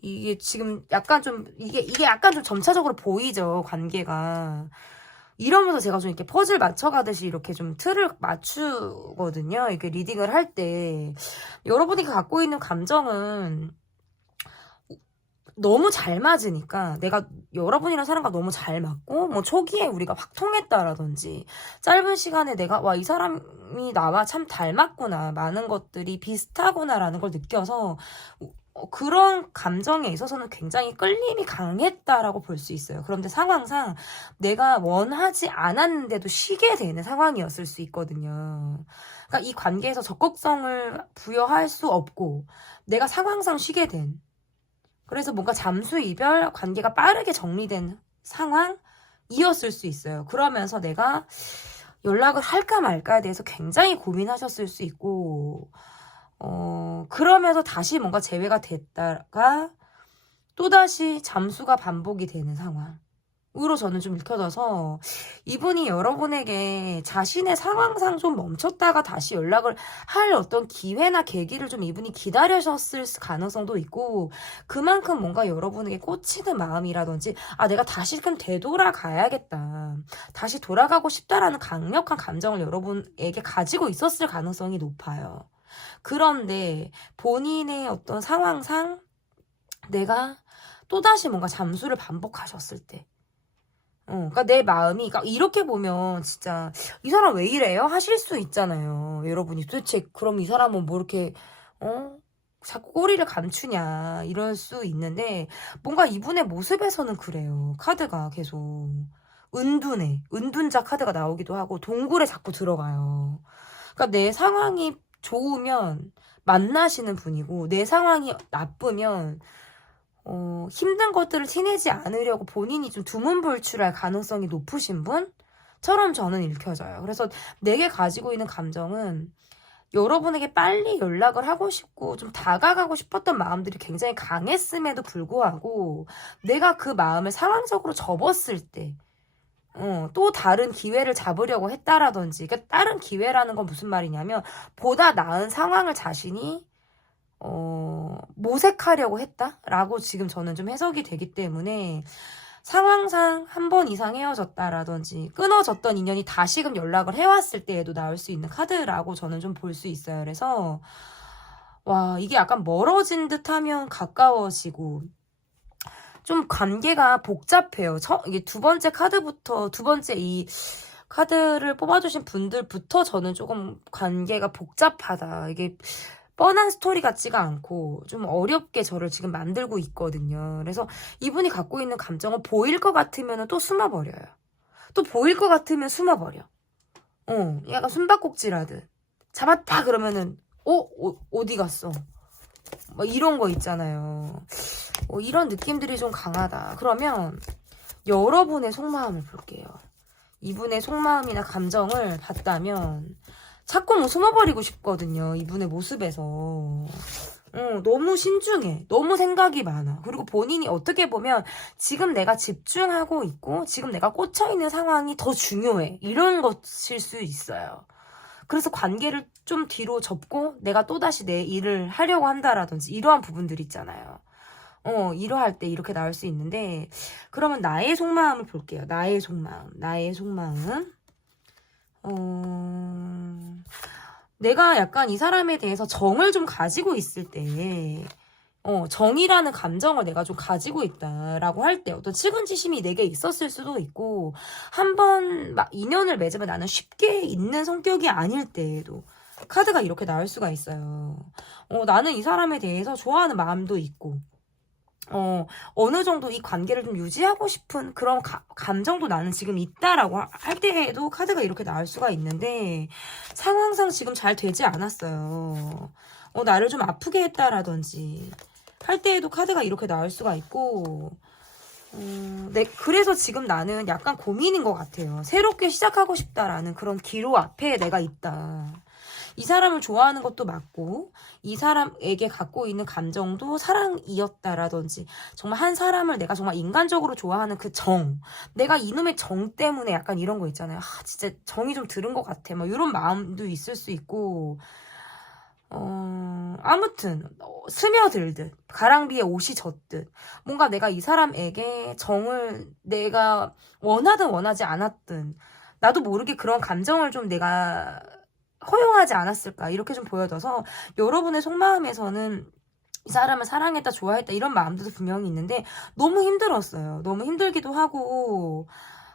이게 지금 약간 좀, 이게 약간 좀 점차적으로 보이죠, 관계가. 이러면서 제가 좀 이렇게 퍼즐 맞춰가듯이 이렇게 좀 틀을 맞추거든요. 이렇게 리딩을 할 때. 여러분이 갖고 있는 감정은 너무 잘 맞으니까 내가 여러분이랑 사람과 너무 잘 맞고 뭐 초기에 우리가 확 통했다라든지 짧은 시간에 내가 와, 이 사람이 나와 참 닮았구나, 많은 것들이 비슷하구나라는 걸 느껴서 그런 감정에 있어서는 굉장히 끌림이 강했다라고 볼 수 있어요. 그런데 상황상 내가 원하지 않았는데도 쉬게 되는 상황이었을 수 있거든요. 그러니까 이 관계에서 적극성을 부여할 수 없고 내가 상황상 쉬게 된, 그래서 뭔가 잠수 이별 관계가 빠르게 정리된 상황이었을 수 있어요. 그러면서 내가 연락을 할까 말까에 대해서 굉장히 고민하셨을 수 있고, 그러면서 다시 뭔가 재회가 됐다가 또다시 잠수가 반복이 되는 상황으로 저는 좀 읽혀져서 이분이 여러분에게 자신의 상황상 좀 멈췄다가 다시 연락을 할 어떤 기회나 계기를 좀 이분이 기다리셨을 가능성도 있고, 그만큼 뭔가 여러분에게 꽂히는 마음이라든지 내가 다시금 되돌아가야겠다, 다시 돌아가고 싶다라는 강력한 감정을 여러분에게 가지고 있었을 가능성이 높아요. 그런데 본인의 어떤 상황상 내가 또다시 뭔가 잠수를 반복하셨을 때, 그러니까 내 마음이, 그러니까 이렇게 보면 진짜 이 사람 왜 이래요? 하실 수 있잖아요. 여러분이 도대체 그럼 이 사람은 뭐 이렇게 자꾸 꼬리를 감추냐 이럴 수 있는데, 뭔가 이분의 모습에서는 그래요. 카드가 계속 은둔자 카드가 나오기도 하고 동굴에 자꾸 들어가요. 그러니까 내 상황이 좋으면 만나시는 분이고 내 상황이 나쁘면 힘든 것들을 티내지 않으려고 본인이 좀 두문불출할 가능성이 높으신 분처럼 저는 읽혀져요. 그래서 내게 가지고 있는 감정은 여러분에게 빨리 연락을 하고 싶고 좀 다가가고 싶었던 마음들이 굉장히 강했음에도 불구하고 내가 그 마음을 상황적으로 접었을 때 또 다른 기회를 잡으려고 했다라든지, 그러니까 다른 기회라는 건 무슨 말이냐면 보다 나은 상황을 자신이 모색하려고 했다라고 지금 저는 좀 해석이 되기 때문에, 상황상 한 번 이상 헤어졌다라든지 끊어졌던 인연이 다시금 연락을 해왔을 때에도 나올 수 있는 카드라고 저는 좀 볼 수 있어요. 그래서 와, 이게 약간 멀어진 듯 하면 가까워지고 좀 관계가 복잡해요. 이게 두 번째 이 카드를 뽑아주신 분들부터 저는 조금 관계가 복잡하다, 이게 뻔한 스토리 같지가 않고 좀 어렵게 저를 지금 만들고 있거든요. 그래서 이분이 갖고 있는 감정은 보일 것 같으면 또 숨어버려요. 또 보일 것 같으면 숨어버려. 약간 숨바꼭질하듯. 잡았다 그러면은 어디 갔어? 뭐 이런 거 있잖아요. 이런 느낌들이 좀 강하다. 그러면 여러분의 속마음을 볼게요. 이분의 속마음이나 감정을 봤다면 자꾸 뭐 숨어버리고 싶거든요. 이분의 모습에서. 너무 신중해. 너무 생각이 많아. 그리고 본인이 어떻게 보면 지금 내가 집중하고 있고 지금 내가 꽂혀있는 상황이 더 중요해, 이런 것일 수 있어요. 그래서 관계를 좀 뒤로 접고 내가 또다시 내 일을 하려고 한다라든지 이러한 부분들 있잖아요. 이러할 때 이렇게 나올 수 있는데, 그러면 나의 속마음을 볼게요. 나의 속마음. 내가 약간 이 사람에 대해서 정을 좀 가지고 있을 때, 정이라는 감정을 내가 좀 가지고 있다라고 할 때 어떤 측은지심이 내게 있었을 수도 있고, 한번 막 인연을 맺으면 나는 쉽게 잊는 성격이 아닐 때에도 카드가 이렇게 나올 수가 있어요. 나는 이 사람에 대해서 좋아하는 마음도 있고, 어느 정도 이 관계를 좀 유지하고 싶은 그런 감정도 나는 지금 있다라고 할 때에도 카드가 이렇게 나올 수가 있는데, 상황상 지금 잘 되지 않았어요. 나를 좀 아프게 했다라든지 할 때에도 카드가 이렇게 나올 수가 있고, 그래서 지금 나는 약간 고민인 것 같아요. 새롭게 시작하고 싶다라는 그런 기로 앞에 내가 있다. 이 사람을 좋아하는 것도 맞고, 이 사람에게 갖고 있는 감정도 사랑이었다라든지, 정말 한 사람을 내가 정말 인간적으로 좋아하는 그 정, 내가 이놈의 정 때문에 약간 이런 거 있잖아요. 진짜 정이 좀 들은 것 같아. 막 이런 마음도 있을 수 있고, 아무튼 스며들듯 가랑비에 옷이 젖듯 뭔가 내가 이 사람에게 정을 내가 원하든 원하지 않았든 나도 모르게 그런 감정을 좀 내가 허용하지 않았을까 이렇게 좀 보여져서, 여러분의 속마음에서는 이 사람을 사랑했다 좋아했다 이런 마음들도 분명히 있는데 너무 힘들었어요. 너무 힘들기도 하고,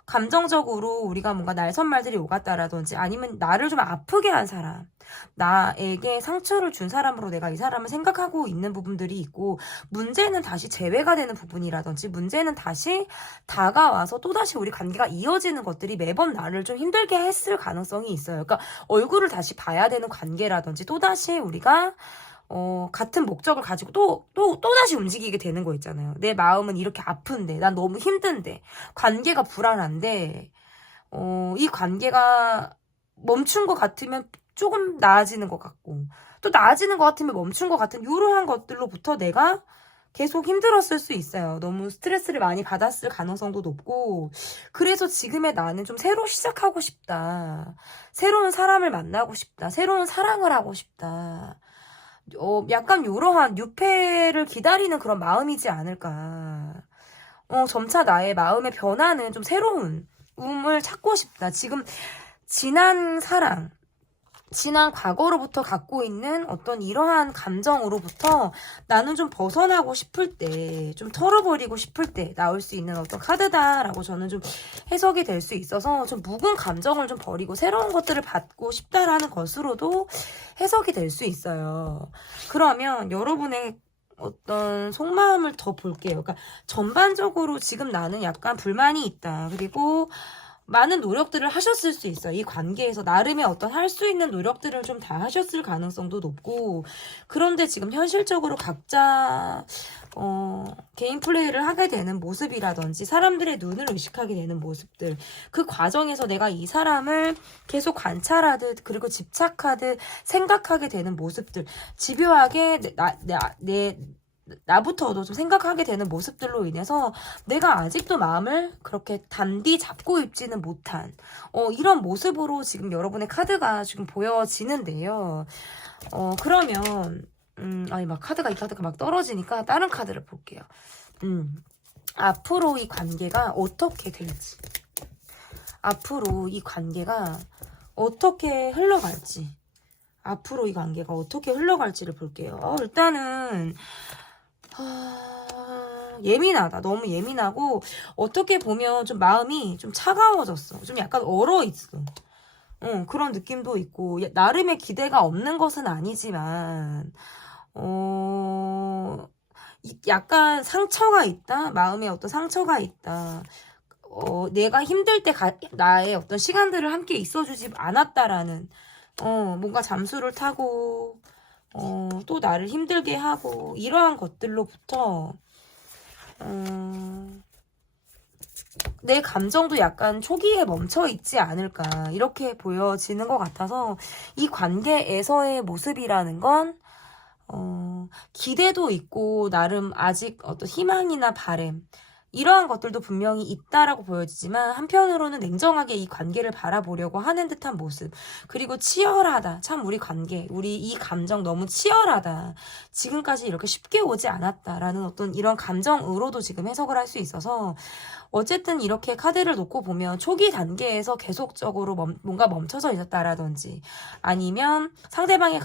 감정적으로 우리가 뭔가 날선말들이 오갔다라든지 아니면 나를 좀 아프게 한 사람, 나에게 상처를 준 사람으로 내가 이 사람을 생각하고 있는 부분들이 있고, 문제는 다시 재회가 되는 부분이라든지 문제는 다시 다가와서 또다시 우리 관계가 이어지는 것들이 매번 나를 좀 힘들게 했을 가능성이 있어요. 그러니까 얼굴을 다시 봐야 되는 관계라든지 또다시 우리가 같은 목적을 가지고 또다시 움직이게 되는 거 있잖아요. 내 마음은 이렇게 아픈데, 난 너무 힘든데, 관계가 불안한데, 이 관계가 멈춘 것 같으면 조금 나아지는 것 같고, 또 나아지는 것 같으면 멈춘 것 같은 이러한 것들로부터 내가 계속 힘들었을 수 있어요. 너무 스트레스를 많이 받았을 가능성도 높고, 그래서 지금의 나는 좀 새로 시작하고 싶다. 새로운 사람을 만나고 싶다. 새로운 사랑을 하고 싶다. 약간 이러한 유패를 기다리는 그런 마음이지 않을까. 점차 나의 마음의 변화는 좀 새로운 움을 찾고 싶다. 지금 지난 사랑, 지난 과거로부터 갖고 있는 어떤 이러한 감정으로부터 나는 좀 벗어나고 싶을 때, 좀 털어버리고 싶을 때 나올 수 있는 어떤 카드다라고 저는 좀 해석이 될 수 있어서, 좀 묵은 감정을 좀 버리고 새로운 것들을 받고 싶다라는 것으로도 해석이 될 수 있어요. 그러면 여러분의 어떤 속마음을 더 볼게요. 그러니까 전반적으로 지금 나는 약간 불만이 있다. 그리고 많은 노력들을 하셨을 수 있어요. 이 관계에서 나름의 어떤 할 수 있는 노력들을 좀 다 하셨을 가능성도 높고, 그런데 지금 현실적으로 각자 개인 플레이를 하게 되는 모습이라든지 사람들의 눈을 의식하게 되는 모습들, 그 과정에서 내가 이 사람을 계속 관찰하듯 그리고 집착하듯 생각하게 되는 모습들, 집요하게 나부터도 좀 생각하게 되는 모습들로 인해서 내가 아직도 마음을 그렇게 단디 잡고 있지는 못한 이런 모습으로 지금 여러분의 카드가 지금 보여지는데요. 그러면 아니 막 이 카드가 막 떨어지니까 다른 카드를 볼게요. 앞으로 이 관계가 어떻게 될지, 앞으로 이 관계가 어떻게 흘러갈지, 앞으로 이 관계가 어떻게 흘러갈지를 볼게요. 일단은 예민하다. 너무 예민하고, 어떻게 보면 좀 마음이 좀 차가워졌어. 좀 약간 얼어있어. 그런 느낌도 있고, 나름의 기대가 없는 것은 아니지만, 약간 상처가 있다? 마음에 어떤 상처가 있다. 내가 힘들 때 나의 어떤 시간들을 함께 있어주지 않았다라는, 뭔가 잠수를 타고, 또 나를 힘들게 하고, 이러한 것들로부터, 내 감정도 약간 초기에 멈춰 있지 않을까, 이렇게 보여지는 것 같아서, 이 관계에서의 모습이라는 건, 기대도 있고, 나름 아직 어떤 희망이나 바램, 이러한 것들도 분명히 있다라고 보여지지만 한편으로는 냉정하게 이 관계를 바라보려고 하는 듯한 모습. 그리고 치열하다. 참 우리 관계, 우리 이 감정 너무 치열하다. 지금까지 이렇게 쉽게 오지 않았다라는 어떤 이런 감정으로도 지금 해석을 할 수 있어서 어쨌든 이렇게 카드를 놓고 보면 초기 단계에서 계속적으로 뭔가 멈춰져 있었다라든지 아니면 상대방에게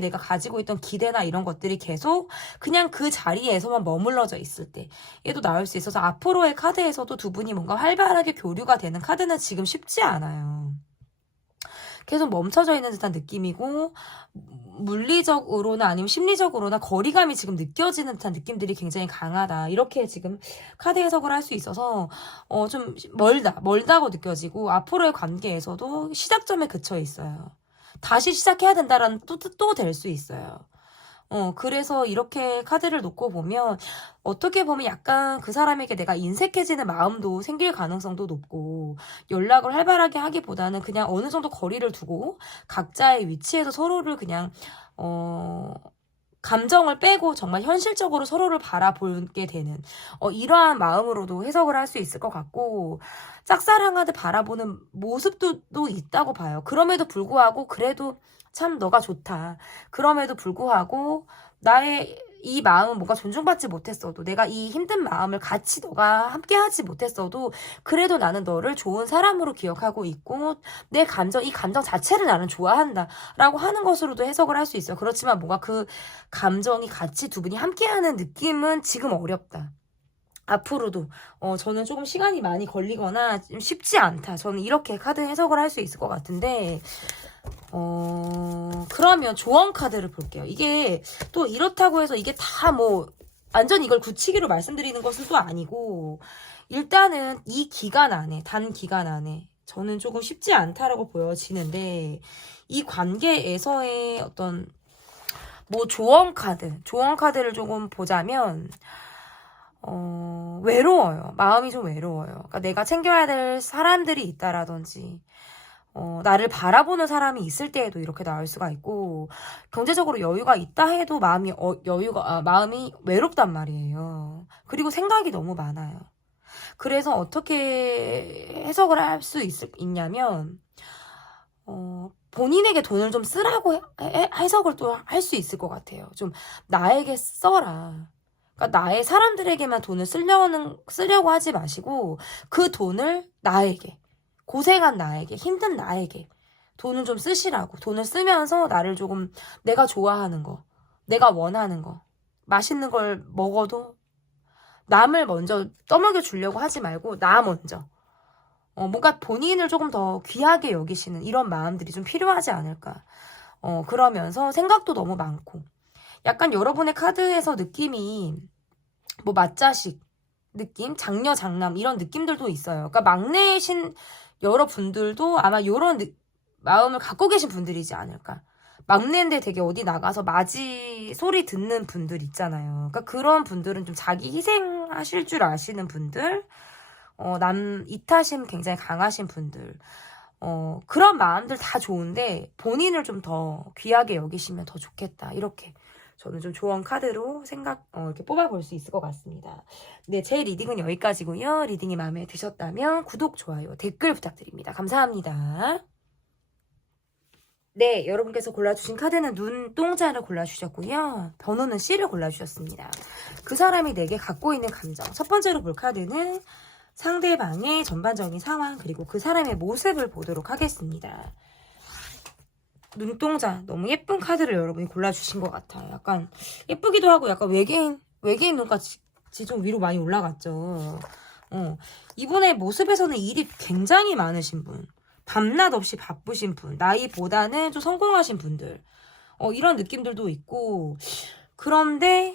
내가 가지고 있던 기대나 이런 것들이 계속 그냥 그 자리에서만 머물러져 있을 때 얘도 나올 수 있어서 앞으로의 카드에서도 두 분이 뭔가 활발하게 교류가 되는 카드는 지금 쉽지 않아요. 계속 멈춰져 있는 듯한 느낌이고 물리적으로나 아니면 심리적으로나 거리감이 지금 느껴지는 듯한 느낌들이 굉장히 강하다. 이렇게 지금 카드 해석을 할 수 있어서 좀 멀다고 느껴지고 앞으로의 관계에서도 시작점에 그쳐 있어요. 다시 시작해야 된다라는 또 될 수 있어요. 그래서 이렇게 카드를 놓고 보면 어떻게 보면 약간 그 사람에게 내가 인색해지는 마음도 생길 가능성도 높고 연락을 활발하게 하기보다는 그냥 어느 정도 거리를 두고 각자의 위치에서 서로를 그냥 감정을 빼고 정말 현실적으로 서로를 바라보게 되는 이러한 마음으로도 해석을 할 수 있을 것 같고 짝사랑하듯 바라보는 모습도 또 있다고 봐요. 그럼에도 불구하고 그래도 참 너가 좋다. 그럼에도 불구하고 나의 이 마음은 뭔가 존중받지 못했어도 내가 이 힘든 마음을 같이 너가 함께 하지 못했어도 그래도 나는 너를 좋은 사람으로 기억하고 있고 이 감정 자체를 나는 좋아한다 라고 하는 것으로도 해석을 할 수 있어요. 그렇지만 뭔가 그 감정이 같이 두 분이 함께하는 느낌은 지금 어렵다. 앞으로도 저는 조금 시간이 많이 걸리거나 좀 쉽지 않다. 저는 이렇게 카드 해석을 할 수 있을 것 같은데 그러면 조언 카드를 볼게요. 이게 또 이렇다고 해서 이게 다 뭐 완전 이걸 굳히기로 말씀드리는 것은 또 아니고 일단은 이 기간 안에 단 기간 안에 저는 조금 쉽지 않다라고 보여지는데 이 관계에서의 어떤 뭐 조언 카드를 조금 보자면 외로워요. 마음이 좀 외로워요. 그러니까 내가 챙겨야 될 사람들이 있다라든지 나를 바라보는 사람이 있을 때에도 이렇게 나올 수가 있고 경제적으로 여유가 있다 해도 마음이 외롭단 말이에요. 그리고 생각이 너무 많아요. 그래서 어떻게 해석을 할 수 있냐면 본인에게 돈을 좀 쓰라고 해석을 또 할 수 있을 것 같아요. 좀 나에게 써라. 그러니까 나의 사람들에게만 돈을 쓰려고 하지 마시고 그 돈을 나에게 고생한 나에게 힘든 나에게 돈을 좀 쓰시라고 돈을 쓰면서 나를 조금 내가 좋아하는 거 내가 원하는 거 맛있는 걸 먹어도 남을 먼저 떠먹여 주려고 하지 말고 나 먼저 뭔가 본인을 조금 더 귀하게 여기시는 이런 마음들이 좀 필요하지 않을까 그러면서 생각도 너무 많고 약간 여러분의 카드에서 느낌이 뭐 맏자식 느낌, 장녀, 장남 이런 느낌들도 있어요. 그러니까 막내신 여러분들도 아마 이런 마음을 갖고 계신 분들이지 않을까. 막내인데 되게 어디 나가서 맞이 소리 듣는 분들 있잖아요. 그러니까 그런 분들은 좀 자기 희생하실 줄 아시는 분들, 남 이타심 굉장히 강하신 분들, 그런 마음들 다 좋은데 본인을 좀 더 귀하게 여기시면 더 좋겠다. 이렇게 저는 좀 조언 카드로 이렇게 뽑아볼 수 있을 것 같습니다. 네, 제 리딩은 여기까지고요. 리딩이 마음에 드셨다면 구독, 좋아요, 댓글 부탁드립니다. 감사합니다. 네, 여러분께서 골라주신 카드는 눈동자를 골라주셨고요. 번호는 C를 골라주셨습니다. 그 사람이 내게 갖고 있는 감정. 첫 번째로 볼 카드는 상대방의 전반적인 상황 그리고 그 사람의 모습을 보도록 하겠습니다. 눈동자 너무 예쁜 카드를 여러분이 골라주신 것 같아요. 약간 예쁘기도 하고 약간 외계인 눈까지 좀 위로 많이 올라갔죠. 이분의 모습에서는 일이 굉장히 많으신 분, 밤낮 없이 바쁘신 분, 나이보다는 좀 성공하신 분들 이런 느낌들도 있고 그런데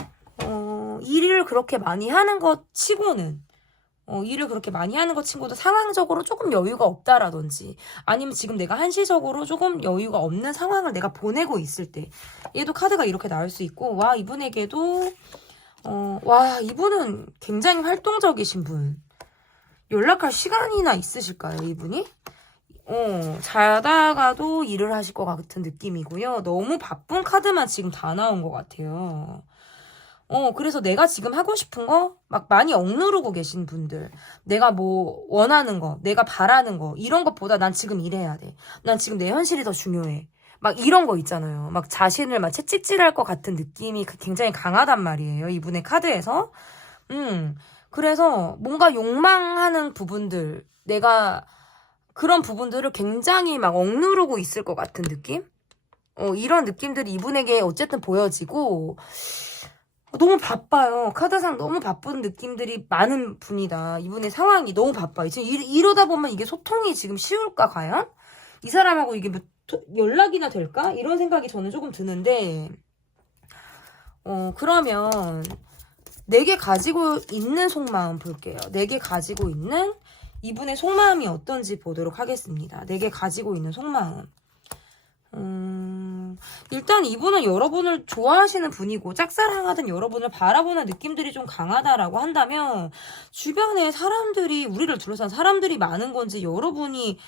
일을 그렇게 많이 하는 것 치고는 상황적으로 조금 여유가 없다라든지 아니면 지금 내가 한시적으로 조금 여유가 없는 상황을 내가 보내고 있을 때 얘도 카드가 이렇게 나올 수 있고 이분에게도 이분은 굉장히 활동적이신 분 연락할 시간이나 있으실까요 이분이? 자다가도 일을 하실 것 같은 느낌이고요. 너무 바쁜 카드만 지금 다 나온 것 같아요. 그래서 내가 지금 하고 싶은 거 막 많이 억누르고 계신 분들, 내가 뭐 원하는 거, 내가 바라는 거, 이런 것보다 난 지금 이래야 돼. 난 지금 내 현실이 더 중요해. 막 이런 거 있잖아요. 막 자신을 막 채찍질할 것 같은 느낌이 굉장히 강하단 말이에요. 이분의 카드에서. 그래서 뭔가 욕망하는 부분들, 내가 그런 부분들을 굉장히 막 억누르고 있을 것 같은 느낌? 이런 느낌들이 이분에게 어쨌든 보여지고, 너무 바빠요. 카드상 너무 바쁜 느낌들이 많은 분이다. 이분의 상황이 너무 바빠요. 지금 이러다 보면 이게 소통이 지금 쉬울까, 과연? 이 사람하고 이게 뭐 연락이나 될까? 이런 생각이 저는 조금 드는데, 그러면 내게 가지고 있는 속마음 볼게요. 내게 가지고 있는 이분의 속마음이 어떤지 보도록 하겠습니다. 내게 가지고 있는 속마음. 일단 이분은 여러분을 좋아하시는 분이고 짝사랑하던 여러분을 바라보는 느낌들이 좀 강하다라고 한다면, 주변에 사람들이, 우리를 둘러싼 사람들이 많은 건지, 여러분이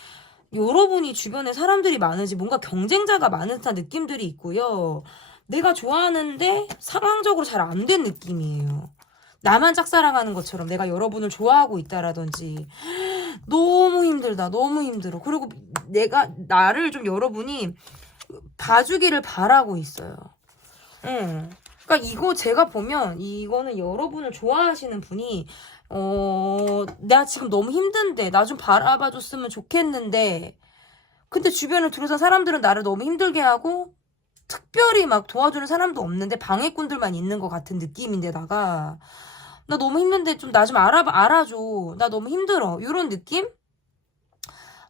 주변에 사람들이 많은지, 뭔가 경쟁자가 많은 듯한 느낌들이 있고요. 내가 좋아하는데 상황적으로 잘 안 된 느낌이에요. 나만 짝사랑하는 것처럼 내가 여러분을 좋아하고 있다라든지. 너무 힘들다. 너무 힘들어. 그리고 나를 좀 여러분이 봐주기를 바라고 있어요. 그러니까 이거 제가 보면, 이거는 여러분을 좋아하시는 분이, 나 지금 너무 힘든데, 나 좀 바라봐줬으면 좋겠는데, 근데 주변을 둘러싼 사람들은 나를 너무 힘들게 하고, 특별히 막 도와주는 사람도 없는데, 방해꾼들만 있는 것 같은 느낌인데다가, 나 너무 힘든데 좀 나 좀 알아줘. 나 너무 힘들어. 이런 느낌?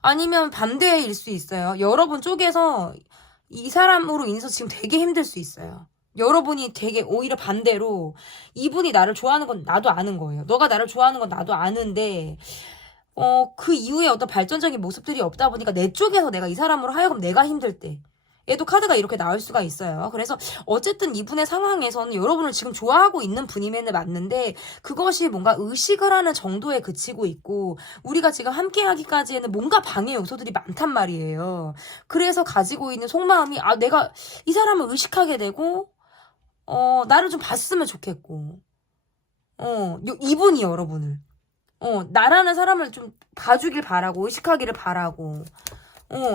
아니면 반대일 수 있어요. 여러분 쪽에서 이 사람으로 인해서 지금 되게 힘들 수 있어요. 여러분이 되게 오히려 반대로, 이분이 나를 좋아하는 건 나도 아는 거예요. 너가 나를 좋아하는 건 나도 아는데, 그 이후에 어떤 발전적인 모습들이 없다 보니까 내 쪽에서 내가 이 사람으로 하여금 내가 힘들 때, 얘도 카드가 이렇게 나올 수가 있어요. 그래서 어쨌든 이분의 상황에서는 여러분을 지금 좋아하고 있는 분임에는 맞는데, 그것이 뭔가 의식을 하는 정도에 그치고 있고, 우리가 지금 함께 하기까지에는 뭔가 방해 요소들이 많단 말이에요. 그래서 가지고 있는 속마음이, 내가 이 사람을 의식하게 되고, 나를 좀 봤으면 좋겠고, 이분이 여러분을, 나라는 사람을 좀 봐주길 바라고, 의식하기를 바라고,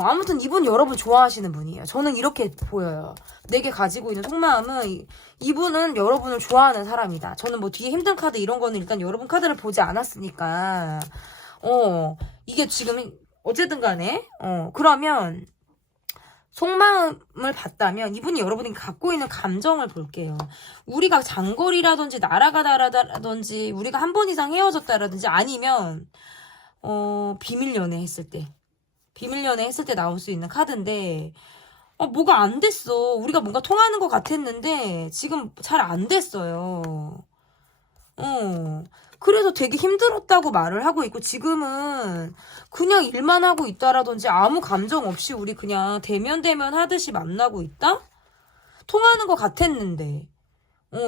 아무튼 이분 여러분 좋아하시는 분이에요. 저는 이렇게 보여요. 내게 가지고 있는 속마음은, 이분은 여러분을 좋아하는 사람이다. 저는 뭐 뒤에 힘든 카드 이런 거는 일단 여러분 카드를 보지 않았으니까, 이게 지금 어쨌든 간에, 그러면 속마음을 봤다면 이분이 여러분이 갖고 있는 감정을 볼게요. 우리가 장거리라든지 날아가다라든지, 우리가 한 번 이상 헤어졌다라든지, 아니면 비밀 연애 했을 때 나올 수 있는 카드인데, 뭐가 안 됐어. 우리가 뭔가 통하는 것 같았는데 지금 잘 안 됐어요. 그래서 되게 힘들었다고 말을 하고 있고, 지금은 그냥 일만 하고 있다라든지 아무 감정 없이 우리 그냥 대면 하듯이 만나고 있다? 통하는 것 같았는데,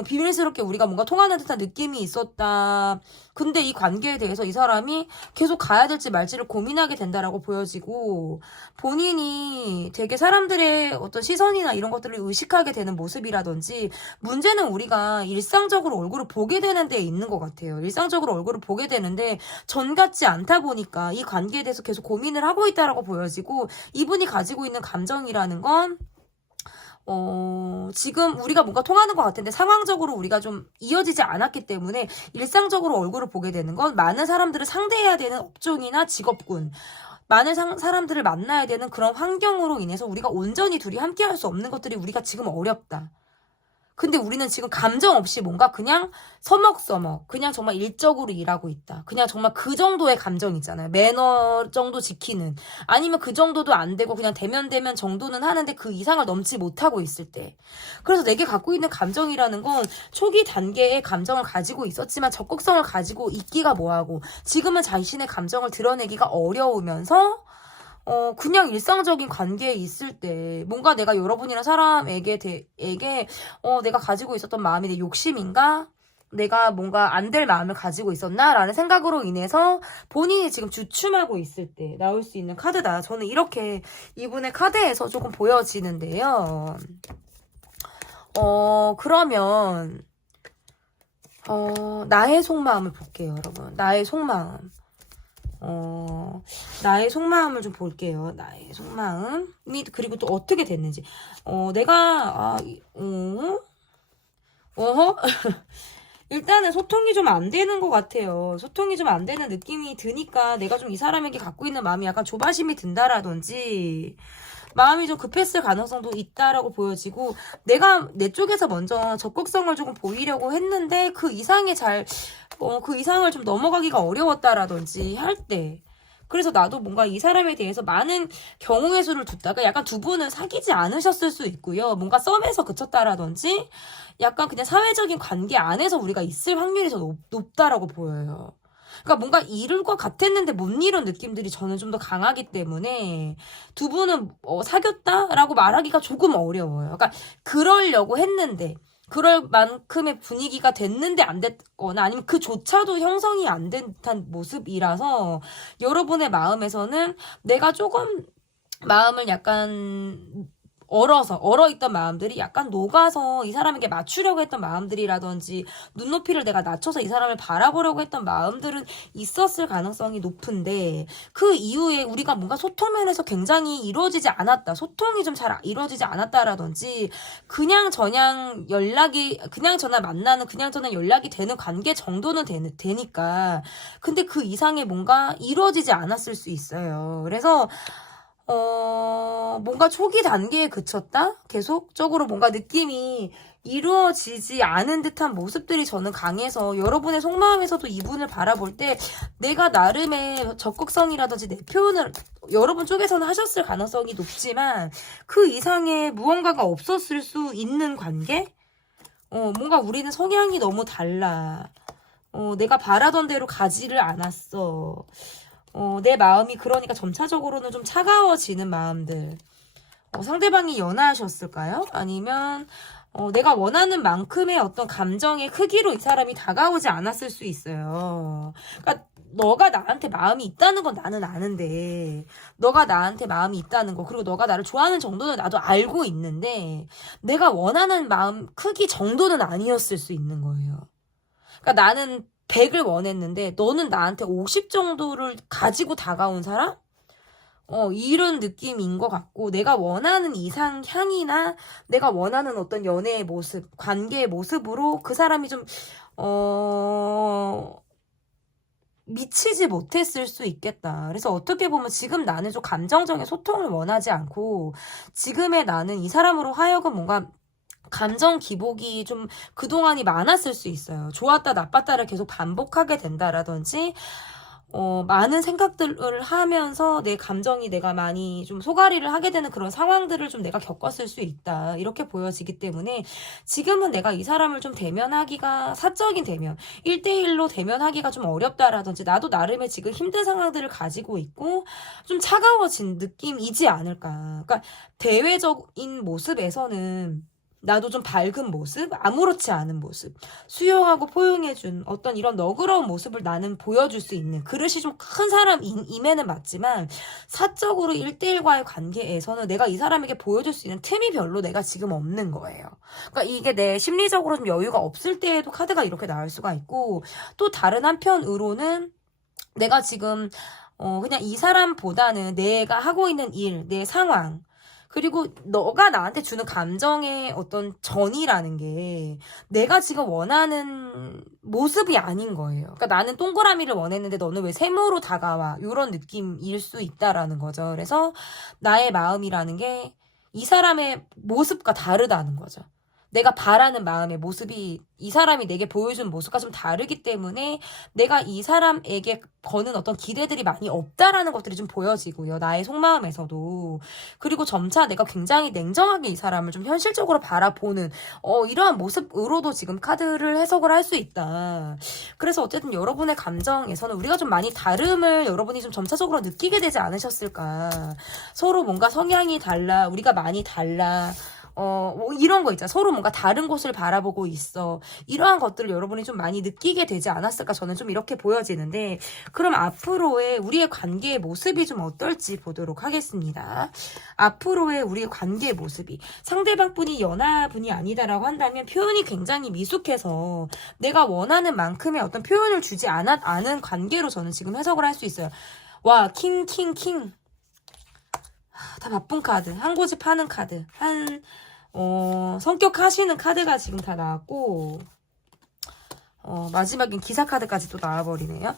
비밀스럽게 우리가 뭔가 통하는 듯한 느낌이 있었다. 근데 이 관계에 대해서 이 사람이 계속 가야 될지 말지를 고민하게 된다라고 보여지고, 본인이 되게 사람들의 어떤 시선이나 이런 것들을 의식하게 되는 모습이라든지, 문제는 우리가 일상적으로 얼굴을 보게 되는 데에 있는 것 같아요. 일상적으로 얼굴을 보게 되는데 전 같지 않다 보니까 이 관계에 대해서 계속 고민을 하고 있다라고 보여지고, 이분이 가지고 있는 감정이라는 건, 지금 우리가 뭔가 통하는 것 같은데 상황적으로 우리가 좀 이어지지 않았기 때문에 일상적으로 얼굴을 보게 되는 건, 많은 사람들을 상대해야 되는 업종이나 직업군, 많은 사람들을 만나야 되는 그런 환경으로 인해서 우리가 온전히 둘이 함께 할 수 없는 것들이 우리가 지금 어렵다. 근데 우리는 지금 감정 없이 뭔가 그냥 서먹서먹, 그냥 정말 일적으로 일하고 있다. 그냥 정말 그 정도의 감정 있잖아요. 매너 정도 지키는. 아니면 그 정도도 안 되고 그냥 대면 정도는 하는데 그 이상을 넘지 못하고 있을 때. 그래서 내게 갖고 있는 감정이라는 건 초기 단계의 감정을 가지고 있었지만 적극성을 가지고 있기가 뭐하고, 지금은 자신의 감정을 드러내기가 어려우면서 그냥 일상적인 관계에 있을 때, 뭔가 내가 여러분이란 사람에게 내가 가지고 있었던 마음이 내 욕심인가? 내가 뭔가 안 될 마음을 가지고 있었나? 라는 생각으로 인해서 본인이 지금 주춤하고 있을 때 나올 수 있는 카드다. 저는 이렇게 이분의 카드에서 조금 보여지는데요. 그러면 나의 속마음을 볼게요, 여러분. 나의 속마음. 나의 속마음을 좀 볼게요. 나의 속마음이, 그리고 또 어떻게 됐는지. 내가, 일단은 소통이 좀 안 되는 것 같아요. 소통이 좀 안 되는 느낌이 드니까 내가 좀 이 사람에게 갖고 있는 마음이 약간 조바심이 든다라든지, 마음이 좀 급했을 가능성도 있다라고 보여지고, 내가 내 쪽에서 먼저 적극성을 조금 보이려고 했는데 그 이상의 그 이상을 좀 넘어가기가 어려웠다라든지 할 때, 그래서 나도 뭔가 이 사람에 대해서 많은 경우의 수를 뒀다가 약간 두 분은 사귀지 않으셨을 수 있고요. 뭔가 썸에서 그쳤다라든지 약간 그냥 사회적인 관계 안에서 우리가 있을 확률이 더 높다라고 보여요. 그러니까 뭔가 이룰 것 같았는데 못 이룬 느낌들이 저는 좀 더 강하기 때문에 두 분은 사귀었다라고 말하기가 조금 어려워요. 그러니까 그러려고 했는데, 그럴 만큼의 분위기가 됐는데 안 됐거나 아니면 그조차도 형성이 안 된 듯한 모습이라서 여러분의 마음에서는 내가 조금 마음을 약간 얼어있던 마음들이 약간 녹아서 이 사람에게 맞추려고 했던 마음들이라든지 눈높이를 내가 낮춰서 이 사람을 바라보려고 했던 마음들은 있었을 가능성이 높은데, 그 이후에 우리가 뭔가 소통면에서 굉장히 이루어지지 않았다, 소통이 좀 잘 이루어지지 않았다라든지 그냥 저냥 만나는 그냥 저냥 연락이 되는 관계 정도는 되니까, 근데 그 이상의 뭔가 이루어지지 않았을 수 있어요. 그래서 뭔가 초기 단계에 그쳤다? 계속적으로 뭔가 느낌이 이루어지지 않은 듯한 모습들이 저는 강해서, 여러분의 속마음에서도 이분을 바라볼 때 내가 나름의 적극성이라든지 내 표현을 여러분 쪽에서는 하셨을 가능성이 높지만 그 이상의 무언가가 없었을 수 있는 관계? 뭔가 우리는 성향이 너무 달라. 내가 바라던 대로 가지를 않았어. 내 마음이 그러니까 점차적으로는 좀 차가워지는 마음들. 상대방이 연하셨을까요? 아니면 내가 원하는 만큼의 어떤 감정의 크기로 이 사람이 다가오지 않았을 수 있어요. 그러니까 너가 나한테 마음이 있다는 건 나는 아는데, 너가 나한테 마음이 있다는 거, 그리고 너가 나를 좋아하는 정도는 나도 알고 있는데 내가 원하는 마음 크기 정도는 아니었을 수 있는 거예요. 그러니까 나는 100을 원했는데 너는 나한테 50 정도를 가지고 다가온 사람? 이런 느낌인 것 같고, 내가 원하는 이상향이나 내가 원하는 어떤 연애의 모습, 관계의 모습으로 그 사람이 좀 미치지 못했을 수 있겠다. 그래서 어떻게 보면 지금 나는 좀 감정적인 소통을 원하지 않고, 지금의 나는 이 사람으로 하여금 뭔가 감정 기복이 좀 그동안이 많았을 수 있어요. 좋았다 나빴다를 계속 반복하게 된다라든지, 많은 생각들을 하면서 내 감정이 내가 많이 좀 소가리를 하게 되는 그런 상황들을 좀 내가 겪었을 수 있다, 이렇게 보여지기 때문에 지금은 내가 이 사람을 좀 대면하기가, 사적인 대면, 1대1로 대면하기가 좀 어렵다라든지, 나도 나름의 지금 힘든 상황들을 가지고 있고 좀 차가워진 느낌이지 않을까. 그러니까 대외적인 모습에서는 나도 좀 밝은 모습, 아무렇지 않은 모습, 수용하고 포용해준 어떤 이런 너그러운 모습을 나는 보여줄 수 있는, 그릇이 좀 큰 사람임에는 맞지만 사적으로 1대1과의 관계에서는 내가 이 사람에게 보여줄 수 있는 틈이 별로 내가 지금 없는 거예요. 그러니까 이게 내 심리적으로 좀 여유가 없을 때에도 카드가 이렇게 나올 수가 있고, 또 다른 한편으로는 내가 지금 그냥 이 사람보다는 내가 하고 있는 일, 내 상황, 그리고 너가 나한테 주는 감정의 어떤 전이라는 게 내가 지금 원하는 모습이 아닌 거예요. 그러니까 나는 동그라미를 원했는데 너는 왜 세모로 다가와, 이런 느낌일 수 있다라는 거죠. 그래서 나의 마음이라는 게 이 사람의 모습과 다르다는 거죠. 내가 바라는 마음의 모습이 이 사람이 내게 보여준 모습과 좀 다르기 때문에 내가 이 사람에게 거는 어떤 기대들이 많이 없다라는 것들이 좀 보여지고요. 나의 속마음에서도. 그리고 점차 내가 굉장히 냉정하게 이 사람을 좀 현실적으로 바라보는 이러한 모습으로도 지금 카드를 해석을 할 수 있다. 그래서 어쨌든 여러분의 감정에서는 우리가 좀 많이 다름을 여러분이 좀 점차적으로 느끼게 되지 않으셨을까. 서로 뭔가 성향이 달라, 우리가 많이 달라, 뭐 이런 거 있잖아. 서로 뭔가 다른 곳을 바라보고 있어. 이러한 것들을 여러분이 좀 많이 느끼게 되지 않았을까? 저는 좀 이렇게 보여지는데, 그럼 앞으로의 우리의 관계의 모습이 좀 어떨지 보도록 하겠습니다. 앞으로의 우리의 관계의 모습이 상대방분이 연하분이 아니다라고 한다면 표현이 굉장히 미숙해서 내가 원하는 만큼의 어떤 표현을 주지 않은 관계로 저는 지금 해석을 할 수 있어요. 와, 킹. 다 바쁜 카드, 한 고집 파는 카드, 성격 하시는 카드가 지금 다 나왔고, 마지막엔 기사 카드까지 또 나와버리네요.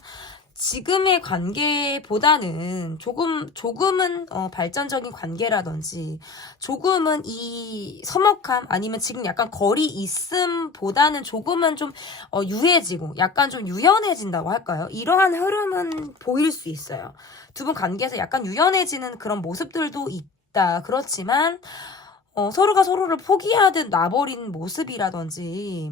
지금의 관계보다는 조금은 발전적인 관계라든지 조금은 이 서먹함 아니면 지금 약간 거리 있음보다는 조금은 좀 유해지고 약간 좀 유연해진다고 할까요? 이러한 흐름은 보일 수 있어요. 두 분 관계에서 약간 유연해지는 그런 모습들도 있다. 그렇지만 서로가 서로를 포기하듯 놔버린 모습이라든지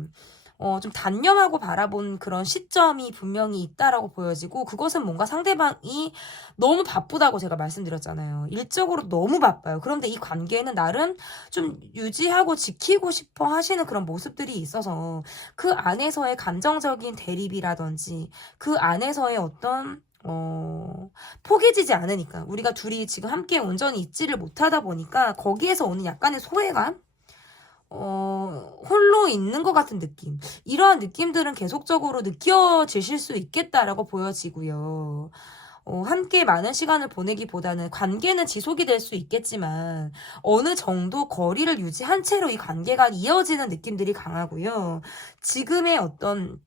좀 단념하고 바라본 그런 시점이 분명히 있다라고 보여지고, 그것은 뭔가 상대방이 너무 바쁘다고 제가 말씀드렸잖아요. 일적으로 너무 바빠요. 그런데 이 관계는 나름 좀 유지하고 지키고 싶어 하시는 그런 모습들이 있어서 그 안에서의 감정적인 대립이라든지 그 안에서의 어떤 포기지지 않으니까, 우리가 둘이 지금 함께 온전히 있지를 못하다 보니까 거기에서 오는 약간의 소외감? 홀로 있는 것 같은 느낌. 이러한 느낌들은 계속적으로 느껴지실 수 있겠다라고 보여지고요. 함께 많은 시간을 보내기보다는 관계는 지속이 될 수 있겠지만 어느 정도 거리를 유지한 채로 이 관계가 이어지는 느낌들이 강하고요. 지금의 어떤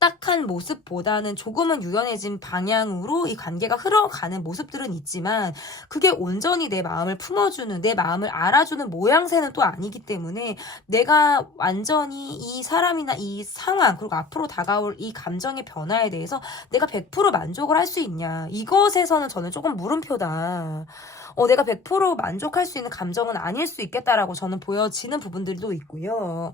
딱딱한 모습보다는 조금은 유연해진 방향으로 이 관계가 흘러가는 모습들은 있지만 그게 온전히 내 마음을 품어주는, 내 마음을 알아주는 모양새는 또 아니기 때문에 내가 완전히 이 사람이나 이 상황 그리고 앞으로 다가올 이 감정의 변화에 대해서 내가 100% 만족을 할 수 있냐, 이것에서는 저는 조금 물음표다. 내가 100% 만족할 수 있는 감정은 아닐 수 있겠다라고 저는 보여지는 부분들도 있고요.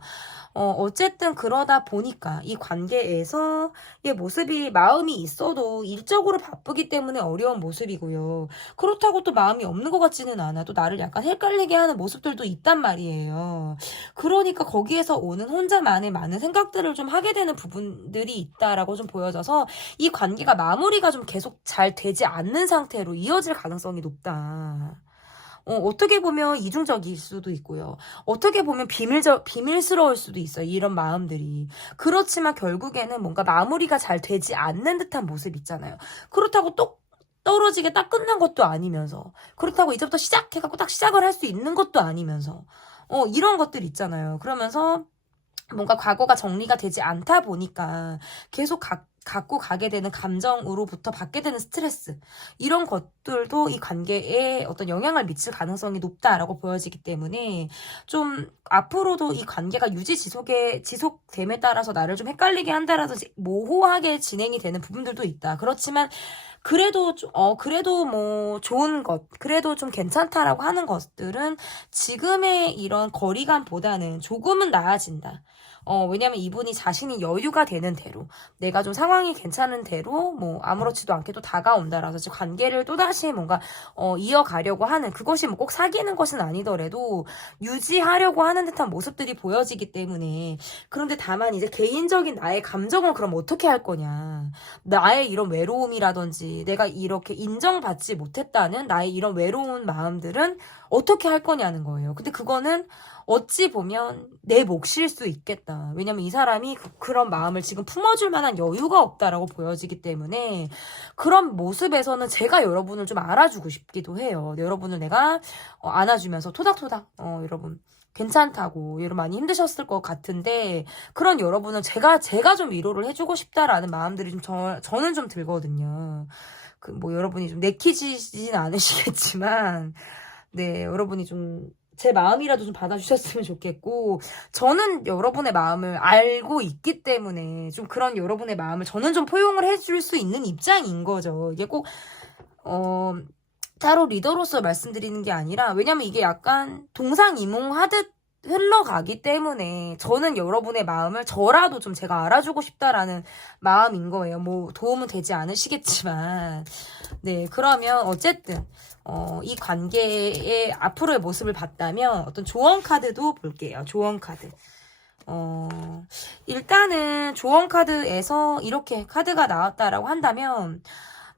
어쨌든 그러다 보니까 이 관계에서 이 모습이, 마음이 있어도 일적으로 바쁘기 때문에 어려운 모습이고요. 그렇다고 또 마음이 없는 것 같지는 않아. 또 나를 약간 헷갈리게 하는 모습들도 있단 말이에요. 그러니까 거기에서 오는 혼자만의 많은 생각들을 좀 하게 되는 부분들이 있다라고 좀 보여져서 이 관계가 마무리가 좀 계속 잘 되지 않는 상태로 이어질 가능성이 높다. 어떻게 보면 이중적일 수도 있고요. 어떻게 보면 비밀스러울 수도 있어요. 이런 마음들이. 그렇지만 결국에는 뭔가 마무리가 잘 되지 않는 듯한 모습 있잖아요. 그렇다고 똑 떨어지게 딱 끝난 것도 아니면서, 그렇다고 이제부터 시작해갖고 딱 시작을 할 수 있는 것도 아니면서, 이런 것들 있잖아요. 그러면서 뭔가 과거가 정리가 되지 않다 보니까 계속 갖고 가게 되는 감정으로부터 받게 되는 스트레스, 이런 것들도 이 관계에 어떤 영향을 미칠 가능성이 높다라고 보여지기 때문에 좀 앞으로도 이 관계가 지속됨에 따라서 나를 좀 헷갈리게 한다라든지 모호하게 진행이 되는 부분들도 있다. 그렇지만 그래도 뭐 좋은 것, 그래도 좀 괜찮다라고 하는 것들은 지금의 이런 거리감보다는 조금은 나아진다. 왜냐면 이분이 자신이 여유가 되는 대로, 내가 좀 상황이 괜찮은 대로, 뭐, 아무렇지도 않게 또 다가온다라서 지금 관계를 또다시 뭔가, 이어가려고 하는, 그것이 뭐 꼭 사귀는 것은 아니더라도 유지하려고 하는 듯한 모습들이 보여지기 때문에. 그런데 다만 이제 개인적인 나의 감정을 그럼 어떻게 할 거냐. 나의 이런 외로움이라든지, 내가 이렇게 인정받지 못했다는 나의 이런 외로운 마음들은 어떻게 할 거냐는 거예요. 근데 그거는 어찌 보면 내 몫일 수 있겠다. 왜냐면 이 사람이 그런 마음을 지금 품어줄 만한 여유가 없다라고 보여지기 때문에 그런 모습에서는 제가 여러분을 좀 알아주고 싶기도 해요. 여러분을 내가 안아주면서 토닥토닥 여러분 괜찮다고, 여러분 많이 힘드셨을 것 같은데 그런 여러분을 제가 좀 위로를 해주고 싶다라는 마음들이 좀 저는 좀 들거든요. 뭐 여러분이 좀 내키지진 않으시겠지만 네, 여러분이 좀 제 마음이라도 좀 받아주셨으면 좋겠고, 저는 여러분의 마음을 알고 있기 때문에 좀 그런 여러분의 마음을 저는 좀 포용을 해줄 수 있는 입장인 거죠. 이게 꼭 타로 리더로서 말씀드리는 게 아니라, 왜냐면 이게 약간 동상이몽하듯 흘러가기 때문에 저는 여러분의 마음을 저라도 좀 제가 알아주고 싶다라는 마음인 거예요. 뭐 도움은 되지 않으시겠지만. 네, 그러면 어쨌든 이 관계의 앞으로의 모습을 봤다면 어떤 조언 카드도 볼게요. 조언 카드. 일단은 조언 카드에서 이렇게 카드가 나왔다라고 한다면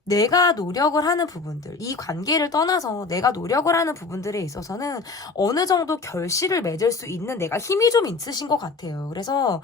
내가 노력을 하는 부분들, 이 관계를 떠나서 내가 노력을 하는 부분들에 있어서는 어느 정도 결실을 맺을 수 있는 내가 힘이 좀 있으신 것 같아요. 그래서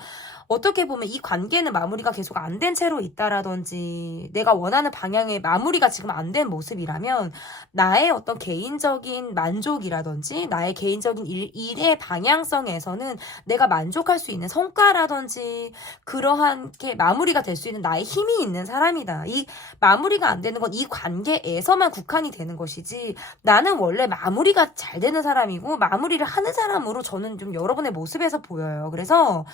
어떻게 보면 이 관계는 마무리가 계속 안 된 채로 있다라든지 내가 원하는 방향의 마무리가 지금 안 된 모습이라면 나의 어떤 개인적인 만족이라든지 나의 개인적인 일의 방향성에서는 내가 만족할 수 있는 성과라든지 그러한 게 마무리가 될 수 있는 나의 힘이 있는 사람이다. 이 마무리가 안 되는 건 이 관계에서만 국한이 되는 것이지 나는 원래 마무리가 잘 되는 사람이고 마무리를 하는 사람으로 저는 좀 여러분의 모습에서 보여요. 그래서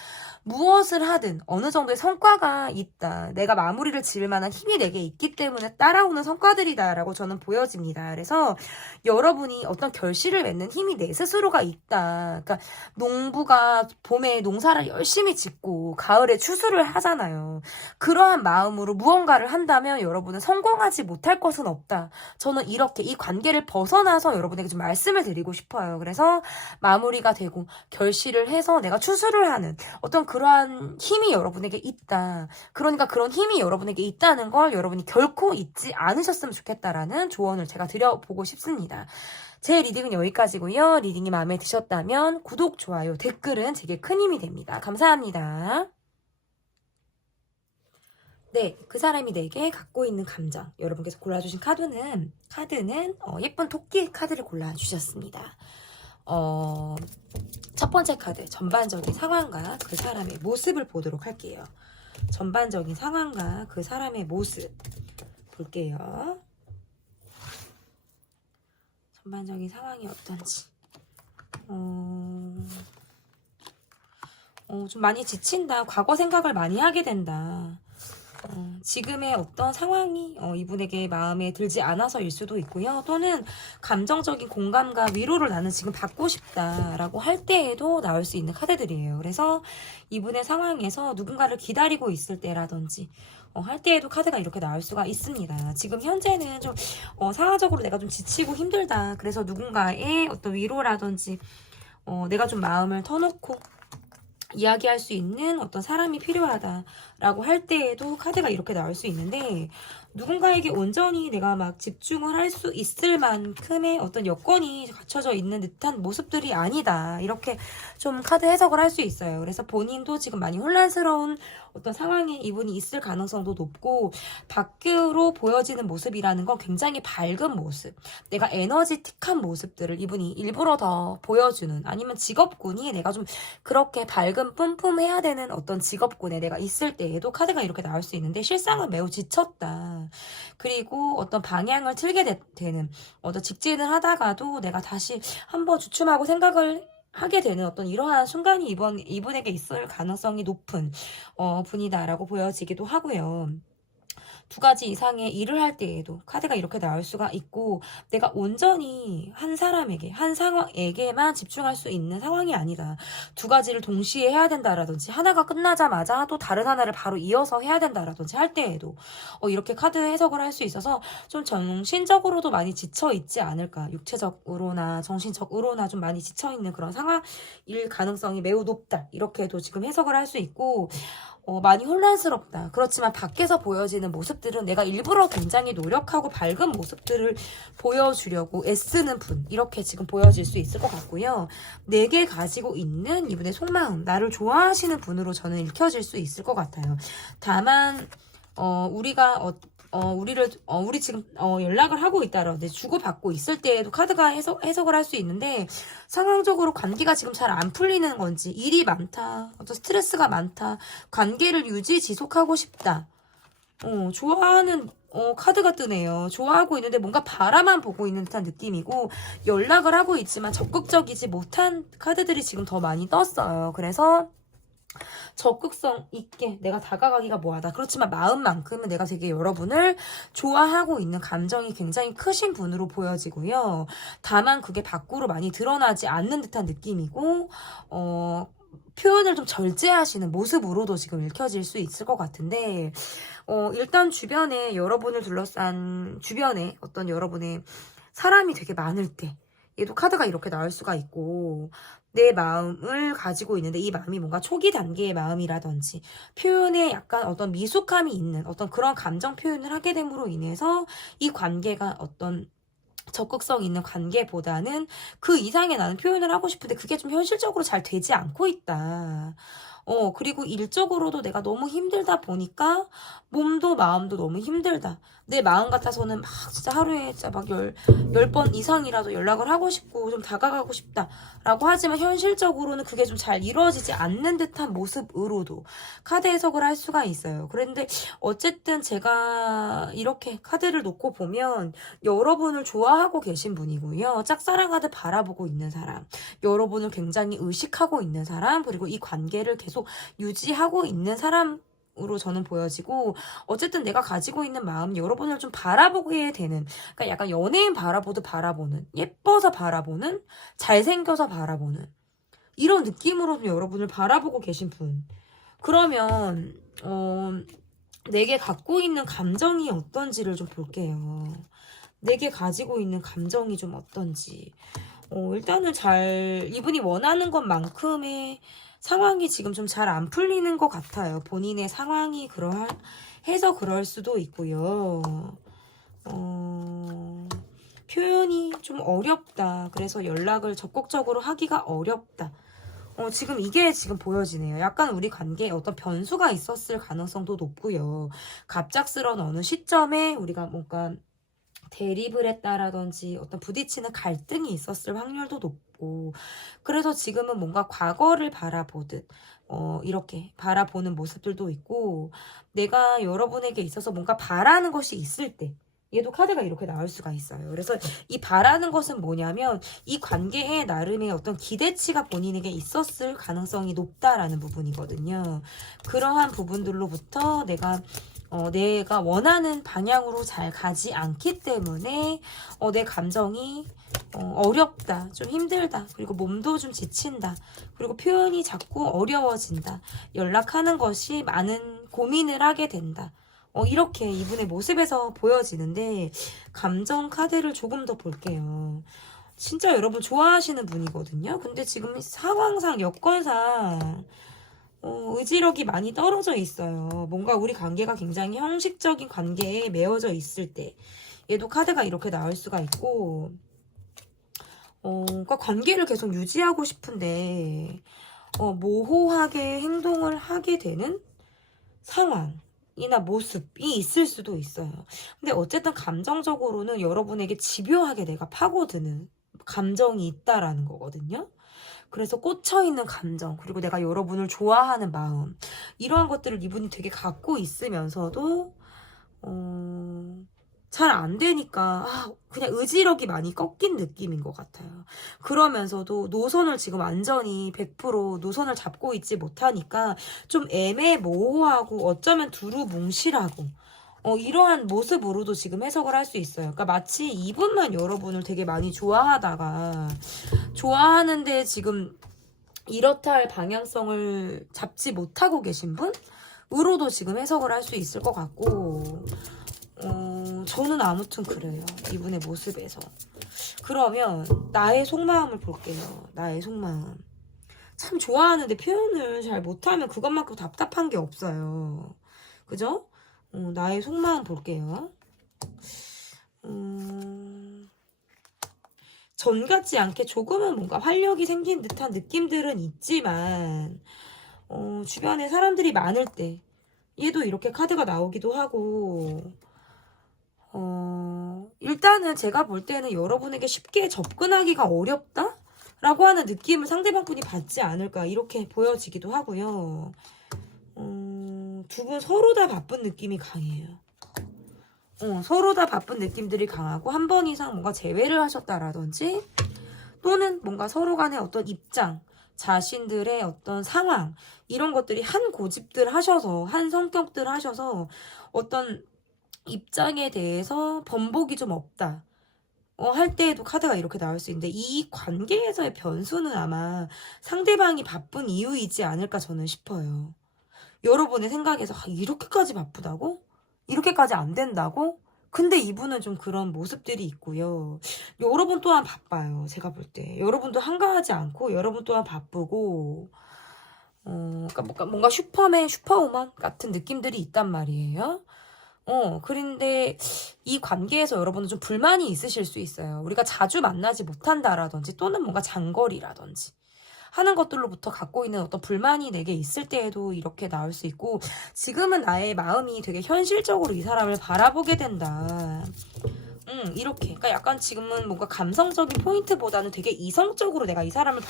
무엇을 하든 어느 정도의 성과가 있다. 내가 마무리를 지을 만한 힘이 내게 있기 때문에 따라오는 성과들이다라고 저는 보여집니다. 그래서 여러분이 어떤 결실을 맺는 힘이 내 스스로가 있다. 그러니까 농부가 봄에 농사를 열심히 짓고 가을에 추수를 하잖아요. 그러한 마음으로 무언가를 한다면 여러분은 성공하지 못할 것은 없다. 저는 이렇게 이 관계를 벗어나서 여러분에게 좀 말씀을 드리고 싶어요. 그래서 마무리가 되고 결실을 해서 내가 추수를 하는 어떤 그러한 힘이 여러분에게 있다. 그러니까 그런 힘이 여러분에게 있다는 걸 여러분이 결코 잊지 않으셨으면 좋겠다라는 조언을 제가 드려보고 싶습니다. 제 리딩은 여기까지고요. 리딩이 마음에 드셨다면 구독, 좋아요, 댓글은 제게 큰 힘이 됩니다. 감사합니다. 네, 그 사람이 내게 갖고 있는 감정. 여러분께서 골라주신 카드는 예쁜 토끼 카드를 골라주셨습니다. 첫 번째 카드, 전반적인 상황과 그 사람의 모습을 보도록 할게요. 전반적인 상황과 그 사람의 모습 볼게요. 전반적인 상황이 어떤지. 좀 많이 지친다. 과거 생각을 많이 하게 된다. 지금의 어떤 상황이 이분에게 마음에 들지 않아서일 수도 있고요. 또는 감정적인 공감과 위로를 나는 지금 받고 싶다라고 할 때에도 나올 수 있는 카드들이에요. 그래서 이분의 상황에서 누군가를 기다리고 있을 때라든지 할 때에도 카드가 이렇게 나올 수가 있습니다. 지금 현재는 좀 상황적으로 내가 좀 지치고 힘들다. 그래서 누군가의 어떤 위로라든지 내가 좀 마음을 터놓고 이야기할 수 있는 어떤 사람이 필요하다라고 할 때에도 카드가 이렇게 나올 수 있는데 누군가에게 온전히 내가 막 집중을 할 수 있을 만큼의 어떤 여건이 갖춰져 있는 듯한 모습들이 아니다. 이렇게 좀 카드 해석을 할 수 있어요. 그래서 본인도 지금 많이 혼란스러운 어떤 상황에 이분이 있을 가능성도 높고 밖으로 보여지는 모습이라는 건 굉장히 밝은 모습, 내가 에너지틱한 모습들을 이분이 일부러 더 보여주는 아니면 직업군이 내가 좀 그렇게 밝은 뿜뿜해야 되는 어떤 직업군에 내가 있을 때에도 카드가 이렇게 나올 수 있는데 실상은 매우 지쳤다. 그리고 어떤 방향을 틀게 되는 어떤 직진을 하다가도 내가 다시 한번 주춤하고 생각을 하게 되는 어떤 이러한 순간이 이분에게 있을 가능성이 높은 분이다라고 보여지기도 하고요. 두 가지 이상의 일을 할 때에도 카드가 이렇게 나올 수가 있고 내가 온전히 한 사람에게 한 상황에게만 집중할 수 있는 상황이 아니다. 두 가지를 동시에 해야 된다라든지 하나가 끝나자마자 또 다른 하나를 바로 이어서 해야 된다라든지 할 때에도 이렇게 카드 해석을 할 수 있어서 좀 정신적으로도 많이 지쳐 있지 않을까. 육체적으로나 정신적으로나 좀 많이 지쳐 있는 그런 상황일 가능성이 매우 높다. 이렇게도 지금 해석을 할 수 있고 많이 혼란스럽다. 그렇지만 밖에서 보여지는 모습들은 내가 일부러 굉장히 노력하고 밝은 모습들을 보여주려고 애쓰는 분, 이렇게 지금 보여질 수 있을 것 같고요. 내게 가지고 있는 이분의 속마음, 나를 좋아하시는 분으로 저는 읽혀질 수 있을 것 같아요. 다만 우리 지금 연락을 하고 있다라는데 주고받고 있을 때에도 카드가 해석을 할 수 있는데 상황적으로 관계가 지금 잘 안 풀리는 건지 일이 많다, 어떤 스트레스가 많다, 관계를 지속하고 싶다, 좋아하는 카드가 뜨네요. 좋아하고 있는데 뭔가 바라만 보고 있는 듯한 느낌이고 연락을 하고 있지만 적극적이지 못한 카드들이 지금 더 많이 떴어요. 그래서 적극성 있게 내가 다가가기가 뭐하다. 그렇지만 마음만큼은 내가 되게 여러분을 좋아하고 있는 감정이 굉장히 크신 분으로 보여지고요. 다만 그게 밖으로 많이 드러나지 않는 듯한 느낌이고 표현을 좀 절제하시는 모습으로도 지금 읽혀질 수 있을 것 같은데 일단 주변에 여러분을 둘러싼 주변에 어떤 여러분의 사람이 되게 많을 때 얘도 카드가 이렇게 나올 수가 있고 내 마음을 가지고 있는데 이 마음이 뭔가 초기 단계의 마음이라든지 표현에 약간 어떤 미숙함이 있는 어떤 그런 감정 표현을 하게 됨으로 인해서 이 관계가 어떤 적극성 있는 관계보다는 그 이상의 나는 표현을 하고 싶은데 그게 좀 현실적으로 잘 되지 않고 있다. 그리고 일적으로도 내가 너무 힘들다 보니까 몸도 마음도 너무 힘들다. 내 마음 같아서는 막 진짜 하루에 진짜 막 10번 이상이라도 연락을 하고 싶고 좀 다가가고 싶다라고 하지만 현실적으로는 그게 좀 잘 이루어지지 않는 듯한 모습으로도 카드 해석을 할 수가 있어요. 그런데 어쨌든 제가 이렇게 카드를 놓고 보면 여러분을 좋아하고 계신 분이고요. 짝사랑하듯 바라보고 있는 사람, 여러분을 굉장히 의식하고 있는 사람, 그리고 이 관계를 계속 유지하고 있는 사람으로 저는 보여지고 어쨌든 내가 가지고 있는 마음 여러분을 좀 바라보게 되는 그러니까 약간 연예인 바라보듯 바라보는 예뻐서 바라보는 잘생겨서 바라보는 이런 느낌으로 좀 여러분을 바라보고 계신 분 그러면 내게 갖고 있는 감정이 어떤지를 좀 볼게요. 내게 가지고 있는 감정이 좀 어떤지 일단은 이분이 원하는 것만큼의 상황이 지금 좀 잘 안 풀리는 것 같아요. 본인의 상황이 해서 그럴 수도 있고요. 표현이 좀 어렵다. 그래서 연락을 적극적으로 하기가 어렵다. 지금 이게 지금 보여지네요. 약간 우리 관계에 어떤 변수가 있었을 가능성도 높고요. 갑작스러운 어느 시점에 우리가 뭔가 대립을 했다라든지 어떤 부딪히는 갈등이 있었을 확률도 높고 그래서 지금은 뭔가 과거를 바라보듯 이렇게 바라보는 모습들도 있고 내가 여러분에게 있어서 뭔가 바라는 것이 있을 때 얘도 카드가 이렇게 나올 수가 있어요. 그래서 이 바라는 것은 뭐냐면 이 관계에 나름의 어떤 기대치가 본인에게 있었을 가능성이 높다라는 부분이거든요. 그러한 부분들로부터 내가 원하는 방향으로 잘 가지 않기 때문에 내 감정이 어렵다, 좀 힘들다, 그리고 몸도 좀 지친다, 그리고 표현이 자꾸 어려워진다, 연락하는 것이 많은 고민을 하게 된다. 이렇게 이분의 모습에서 보여지는데 감정 카드를 조금 더 볼게요. 진짜 여러분 좋아하시는 분이거든요. 근데 지금 상황상, 여건상 의지력이 많이 떨어져 있어요. 뭔가 우리 관계가 굉장히 형식적인 관계에 매어져 있을 때 얘도 카드가 이렇게 나올 수가 있고 그러니까 관계를 계속 유지하고 싶은데 모호하게 행동을 하게 되는 상황이나 모습이 있을 수도 있어요. 근데 어쨌든 감정적으로는 여러분에게 집요하게 내가 파고드는 감정이 있다라는 거거든요. 그래서 꽂혀있는 감정, 그리고 내가 여러분을 좋아하는 마음, 이러한 것들을 이분이 되게 갖고 있으면서도 잘 안 되니까 그냥 의지력이 많이 꺾인 느낌인 것 같아요. 그러면서도 노선을 지금 완전히 100% 노선을 잡고 있지 못하니까 좀 애매모호하고 어쩌면 두루뭉실하고 이러한 모습으로도 지금 해석을 할 수 있어요. 그러니까 마치 이분만 여러분을 되게 많이 좋아하는데 지금 이렇다 할 방향성을 잡지 못하고 계신 분으로도 지금 해석을 할 수 있을 것 같고 저는 아무튼 그래요. 이분의 모습에서. 그러면 나의 속마음을 볼게요. 나의 속마음. 참 좋아하는데 표현을 잘 못하면 그것만큼 답답한 게 없어요. 그죠? 나의 속마음 볼게요. 전 같지 않게 조금은 뭔가 활력이 생긴 듯한 느낌들은 있지만 주변에 사람들이 많을 때 얘도 이렇게 카드가 나오기도 하고 일단은 제가 볼 때는 여러분에게 쉽게 접근하기가 어렵다? 라고 하는 느낌을 상대방분이 받지 않을까 이렇게 보여지기도 하고요. 두 분 서로 다 바쁜 느낌이 강해요. 서로 다 바쁜 느낌들이 강하고 한 번 이상 뭔가 재회를 하셨다라든지 또는 뭔가 서로 간의 어떤 입장, 자신들의 어떤 상황 이런 것들이 한 고집들 하셔서 한 성격들 하셔서 어떤 입장에 대해서 번복이 좀 없다. 할 때에도 카드가 이렇게 나올 수 있는데 이 관계에서의 변수는 아마 상대방이 바쁜 이유이지 않을까 저는 싶어요. 여러분의 생각에서 이렇게까지 바쁘다고? 이렇게까지 안 된다고? 근데 이분은 좀 그런 모습들이 있고요. 여러분 또한 바빠요. 제가 볼 때. 여러분도 한가하지 않고 여러분 또한 바쁘고 그러니까 뭔가 슈퍼맨, 슈퍼우먼 같은 느낌들이 있단 말이에요. 그런데 이 관계에서 여러분은 좀 불만이 있으실 수 있어요. 우리가 자주 만나지 못한다라든지 또는 뭔가 장거리라든지 하는 것들로부터 갖고 있는 어떤 불만이 내게 있을 때에도 이렇게 나올 수 있고 지금은 나의 마음이 되게 현실적으로 이 사람을 바라보게 된다. 이렇게. 그러니까 약간 지금은 뭔가 감성적인 포인트보다는 되게 이성적으로 내가 이 사람을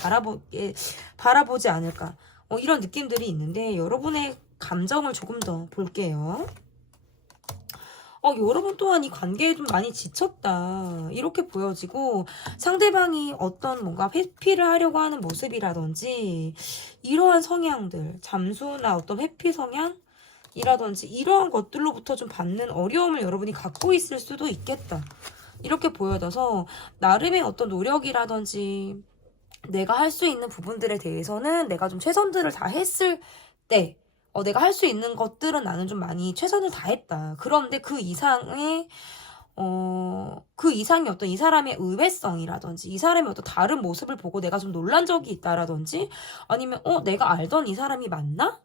바라보지 않을까. 이런 느낌들이 있는데 여러분의 감정을 조금 더 볼게요. 여러분 또한 이 관계에 좀 많이 지쳤다. 이렇게 보여지고 상대방이 어떤 뭔가 회피를 하려고 하는 모습이라든지 이러한 성향들, 잠수나 어떤 회피 성향이라든지 이러한 것들로부터 좀 받는 어려움을 여러분이 갖고 있을 수도 있겠다. 이렇게 보여져서 나름의 어떤 노력이라든지 내가 할 수 있는 부분들에 대해서는 내가 좀 최선들을 다 했을 때 내가 할 수 있는 것들은 나는 좀 많이 최선을 다했다. 그런데 그 이상의 어떤 이 사람의 의외성이라든지 이 사람의 어떤 다른 모습을 보고 내가 좀 놀란 적이 있다라든지 아니면 내가 알던 이 사람이 맞나?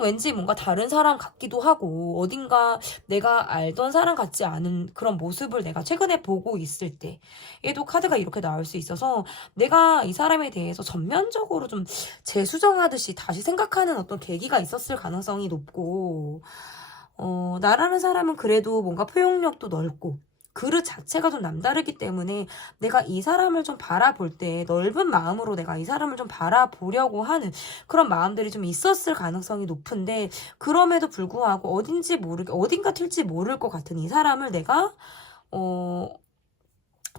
왠지 뭔가 다른 사람 같기도 하고 어딘가 내가 알던 사람 같지 않은 그런 모습을 내가 최근에 보고 있을 때 얘도 카드가 이렇게 나올 수 있어서 내가 이 사람에 대해서 전면적으로 좀 재수정하듯이 다시 생각하는 어떤 계기가 있었을 가능성이 높고 나라는 사람은 그래도 뭔가 포용력도 넓고 그릇 자체가 좀 남다르기 때문에 내가 이 사람을 좀 바라볼 때 넓은 마음으로 내가 이 사람을 좀 바라보려고 하는 그런 마음들이 좀 있었을 가능성이 높은데 그럼에도 불구하고 어딘가 튈지 모를 것 같은 이 사람을 내가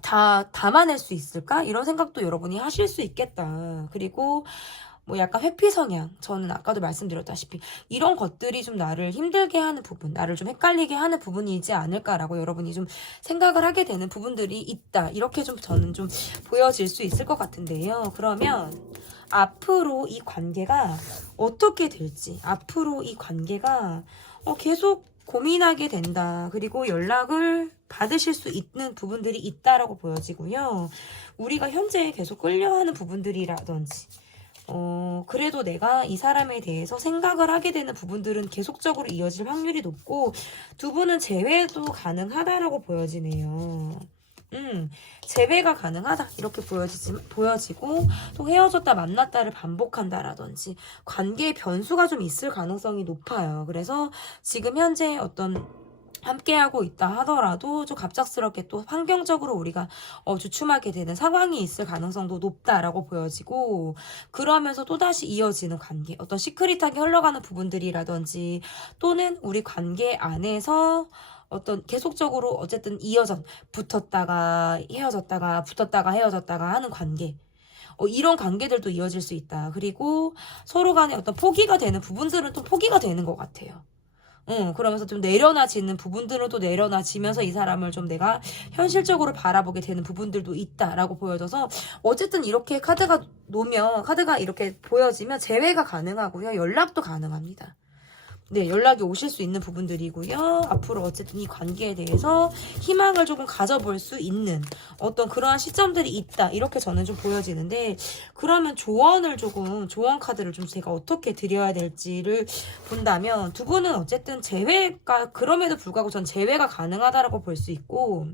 다 담아낼 수 있을까? 이런 생각도 여러분이 하실 수 있겠다. 그리고 뭐 약간 회피 성향, 저는 아까도 말씀드렸다시피 이런 것들이 좀 나를 힘들게 하는 부분, 나를 좀 헷갈리게 하는 부분이지 않을까라고 여러분이 좀 생각을 하게 되는 부분들이 있다. 이렇게 좀 저는 좀 보여질 수 있을 것 같은데요. 그러면 앞으로 이 관계가 어떻게 될지, 앞으로 이 관계가 계속 고민하게 된다. 그리고 연락을 받으실 수 있는 부분들이 있다라고 보여지고요. 우리가 현재 계속 끌려하는 부분들이라든지 그래도 내가 이 사람에 대해서 생각을 하게 되는 부분들은 계속적으로 이어질 확률이 높고 두 분은 재회도 가능하다라고 보여지네요. 재회가 가능하다 이렇게 보여지고 또 헤어졌다 만났다를 반복한다라든지 관계의 변수가 좀 있을 가능성이 높아요. 그래서 지금 현재 어떤 함께하고 있다 하더라도 좀 갑작스럽게 또 환경적으로 우리가 주춤하게 되는 상황이 있을 가능성도 높다라고 보여지고 그러면서 또다시 이어지는 관계 어떤 시크릿하게 흘러가는 부분들이라든지 또는 우리 관계 안에서 어떤 계속적으로 어쨌든 붙었다가 헤어졌다가 붙었다가 헤어졌다가 하는 관계 이런 관계들도 이어질 수 있다. 그리고 서로 간에 어떤 포기가 되는 부분들은 또 포기가 되는 것 같아요. 그러면서 좀 내려놔지는 부분들은 또 내려놔지면서 이 사람을 좀 내가 현실적으로 바라보게 되는 부분들도 있다라고 보여져서 어쨌든 이렇게 카드가 이렇게 보여지면 재회가 가능하고요. 연락도 가능합니다. 네, 연락이 오실 수 있는 부분들이고요. 앞으로 어쨌든 이 관계에 대해서 희망을 조금 가져볼 수 있는 어떤 그러한 시점들이 있다. 이렇게 저는 좀 보여지는데 그러면 조언 카드를 좀 제가 어떻게 드려야 될지를 본다면 두 분은 어쨌든 그럼에도 불구하고 전 재회가 가능하다라고 볼 수 있고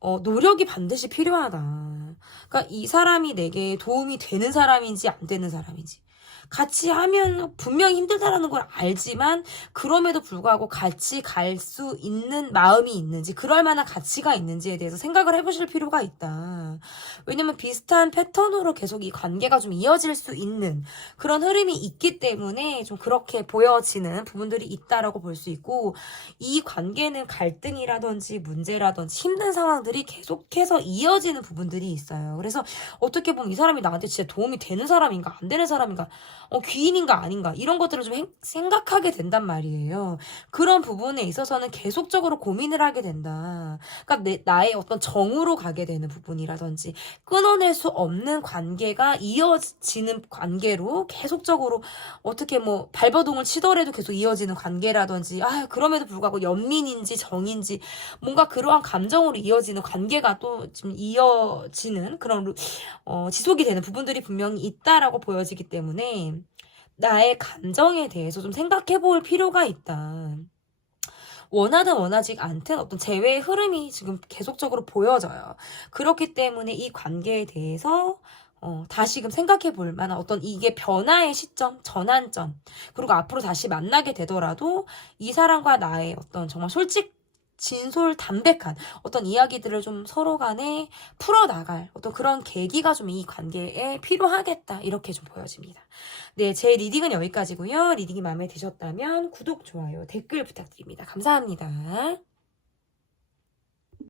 노력이 반드시 필요하다. 그러니까 이 사람이 내게 도움이 되는 사람인지 안 되는 사람인지 같이 하면 분명히 힘들다라는 걸 알지만 그럼에도 불구하고 같이 갈 수 있는 마음이 있는지 그럴 만한 가치가 있는지에 대해서 생각을 해보실 필요가 있다. 왜냐면 비슷한 패턴으로 계속 이 관계가 좀 이어질 수 있는 그런 흐름이 있기 때문에 좀 그렇게 보여지는 부분들이 있다라고 볼 수 있고 이 관계는 갈등이라든지 문제라든지 힘든 상황들이 계속해서 이어지는 부분들이 있어요. 그래서 어떻게 보면 이 사람이 나한테 진짜 도움이 되는 사람인가 안 되는 사람인가 귀인인가 아닌가 이런 것들을 좀 생각하게 된단 말이에요. 그런 부분에 있어서는 계속적으로 고민을 하게 된다. 그러니까 나의 어떤 정으로 가게 되는 부분이라든지 끊어낼 수 없는 관계가 이어지는 관계로 계속적으로 어떻게 뭐 발버둥을 치더라도 계속 이어지는 관계라든지 그럼에도 불구하고 연민인지 정인지 뭔가 그러한 감정으로 이어지는 관계가 또 지금 이어지는 그런 지속이 되는 부분들이 분명히 있다라고 보여지기 때문에 나의 감정에 대해서 좀 생각해 볼 필요가 있다. 원하든 원하지 않든 어떤 재회의 흐름이 지금 계속적으로 보여져요. 그렇기 때문에 이 관계에 대해서 다시금 생각해 볼 만한 어떤 이게 변화의 시점, 전환점, 그리고 앞으로 다시 만나게 되더라도 이 사람과 나의 어떤 정말 진솔 담백한 어떤 이야기들을 좀 서로 간에 풀어나갈 어떤 그런 계기가 좀 이 관계에 필요하겠다 이렇게 좀 보여집니다. 네, 제 리딩은 여기까지고요. 리딩이 마음에 드셨다면 구독, 좋아요, 댓글 부탁드립니다. 감사합니다.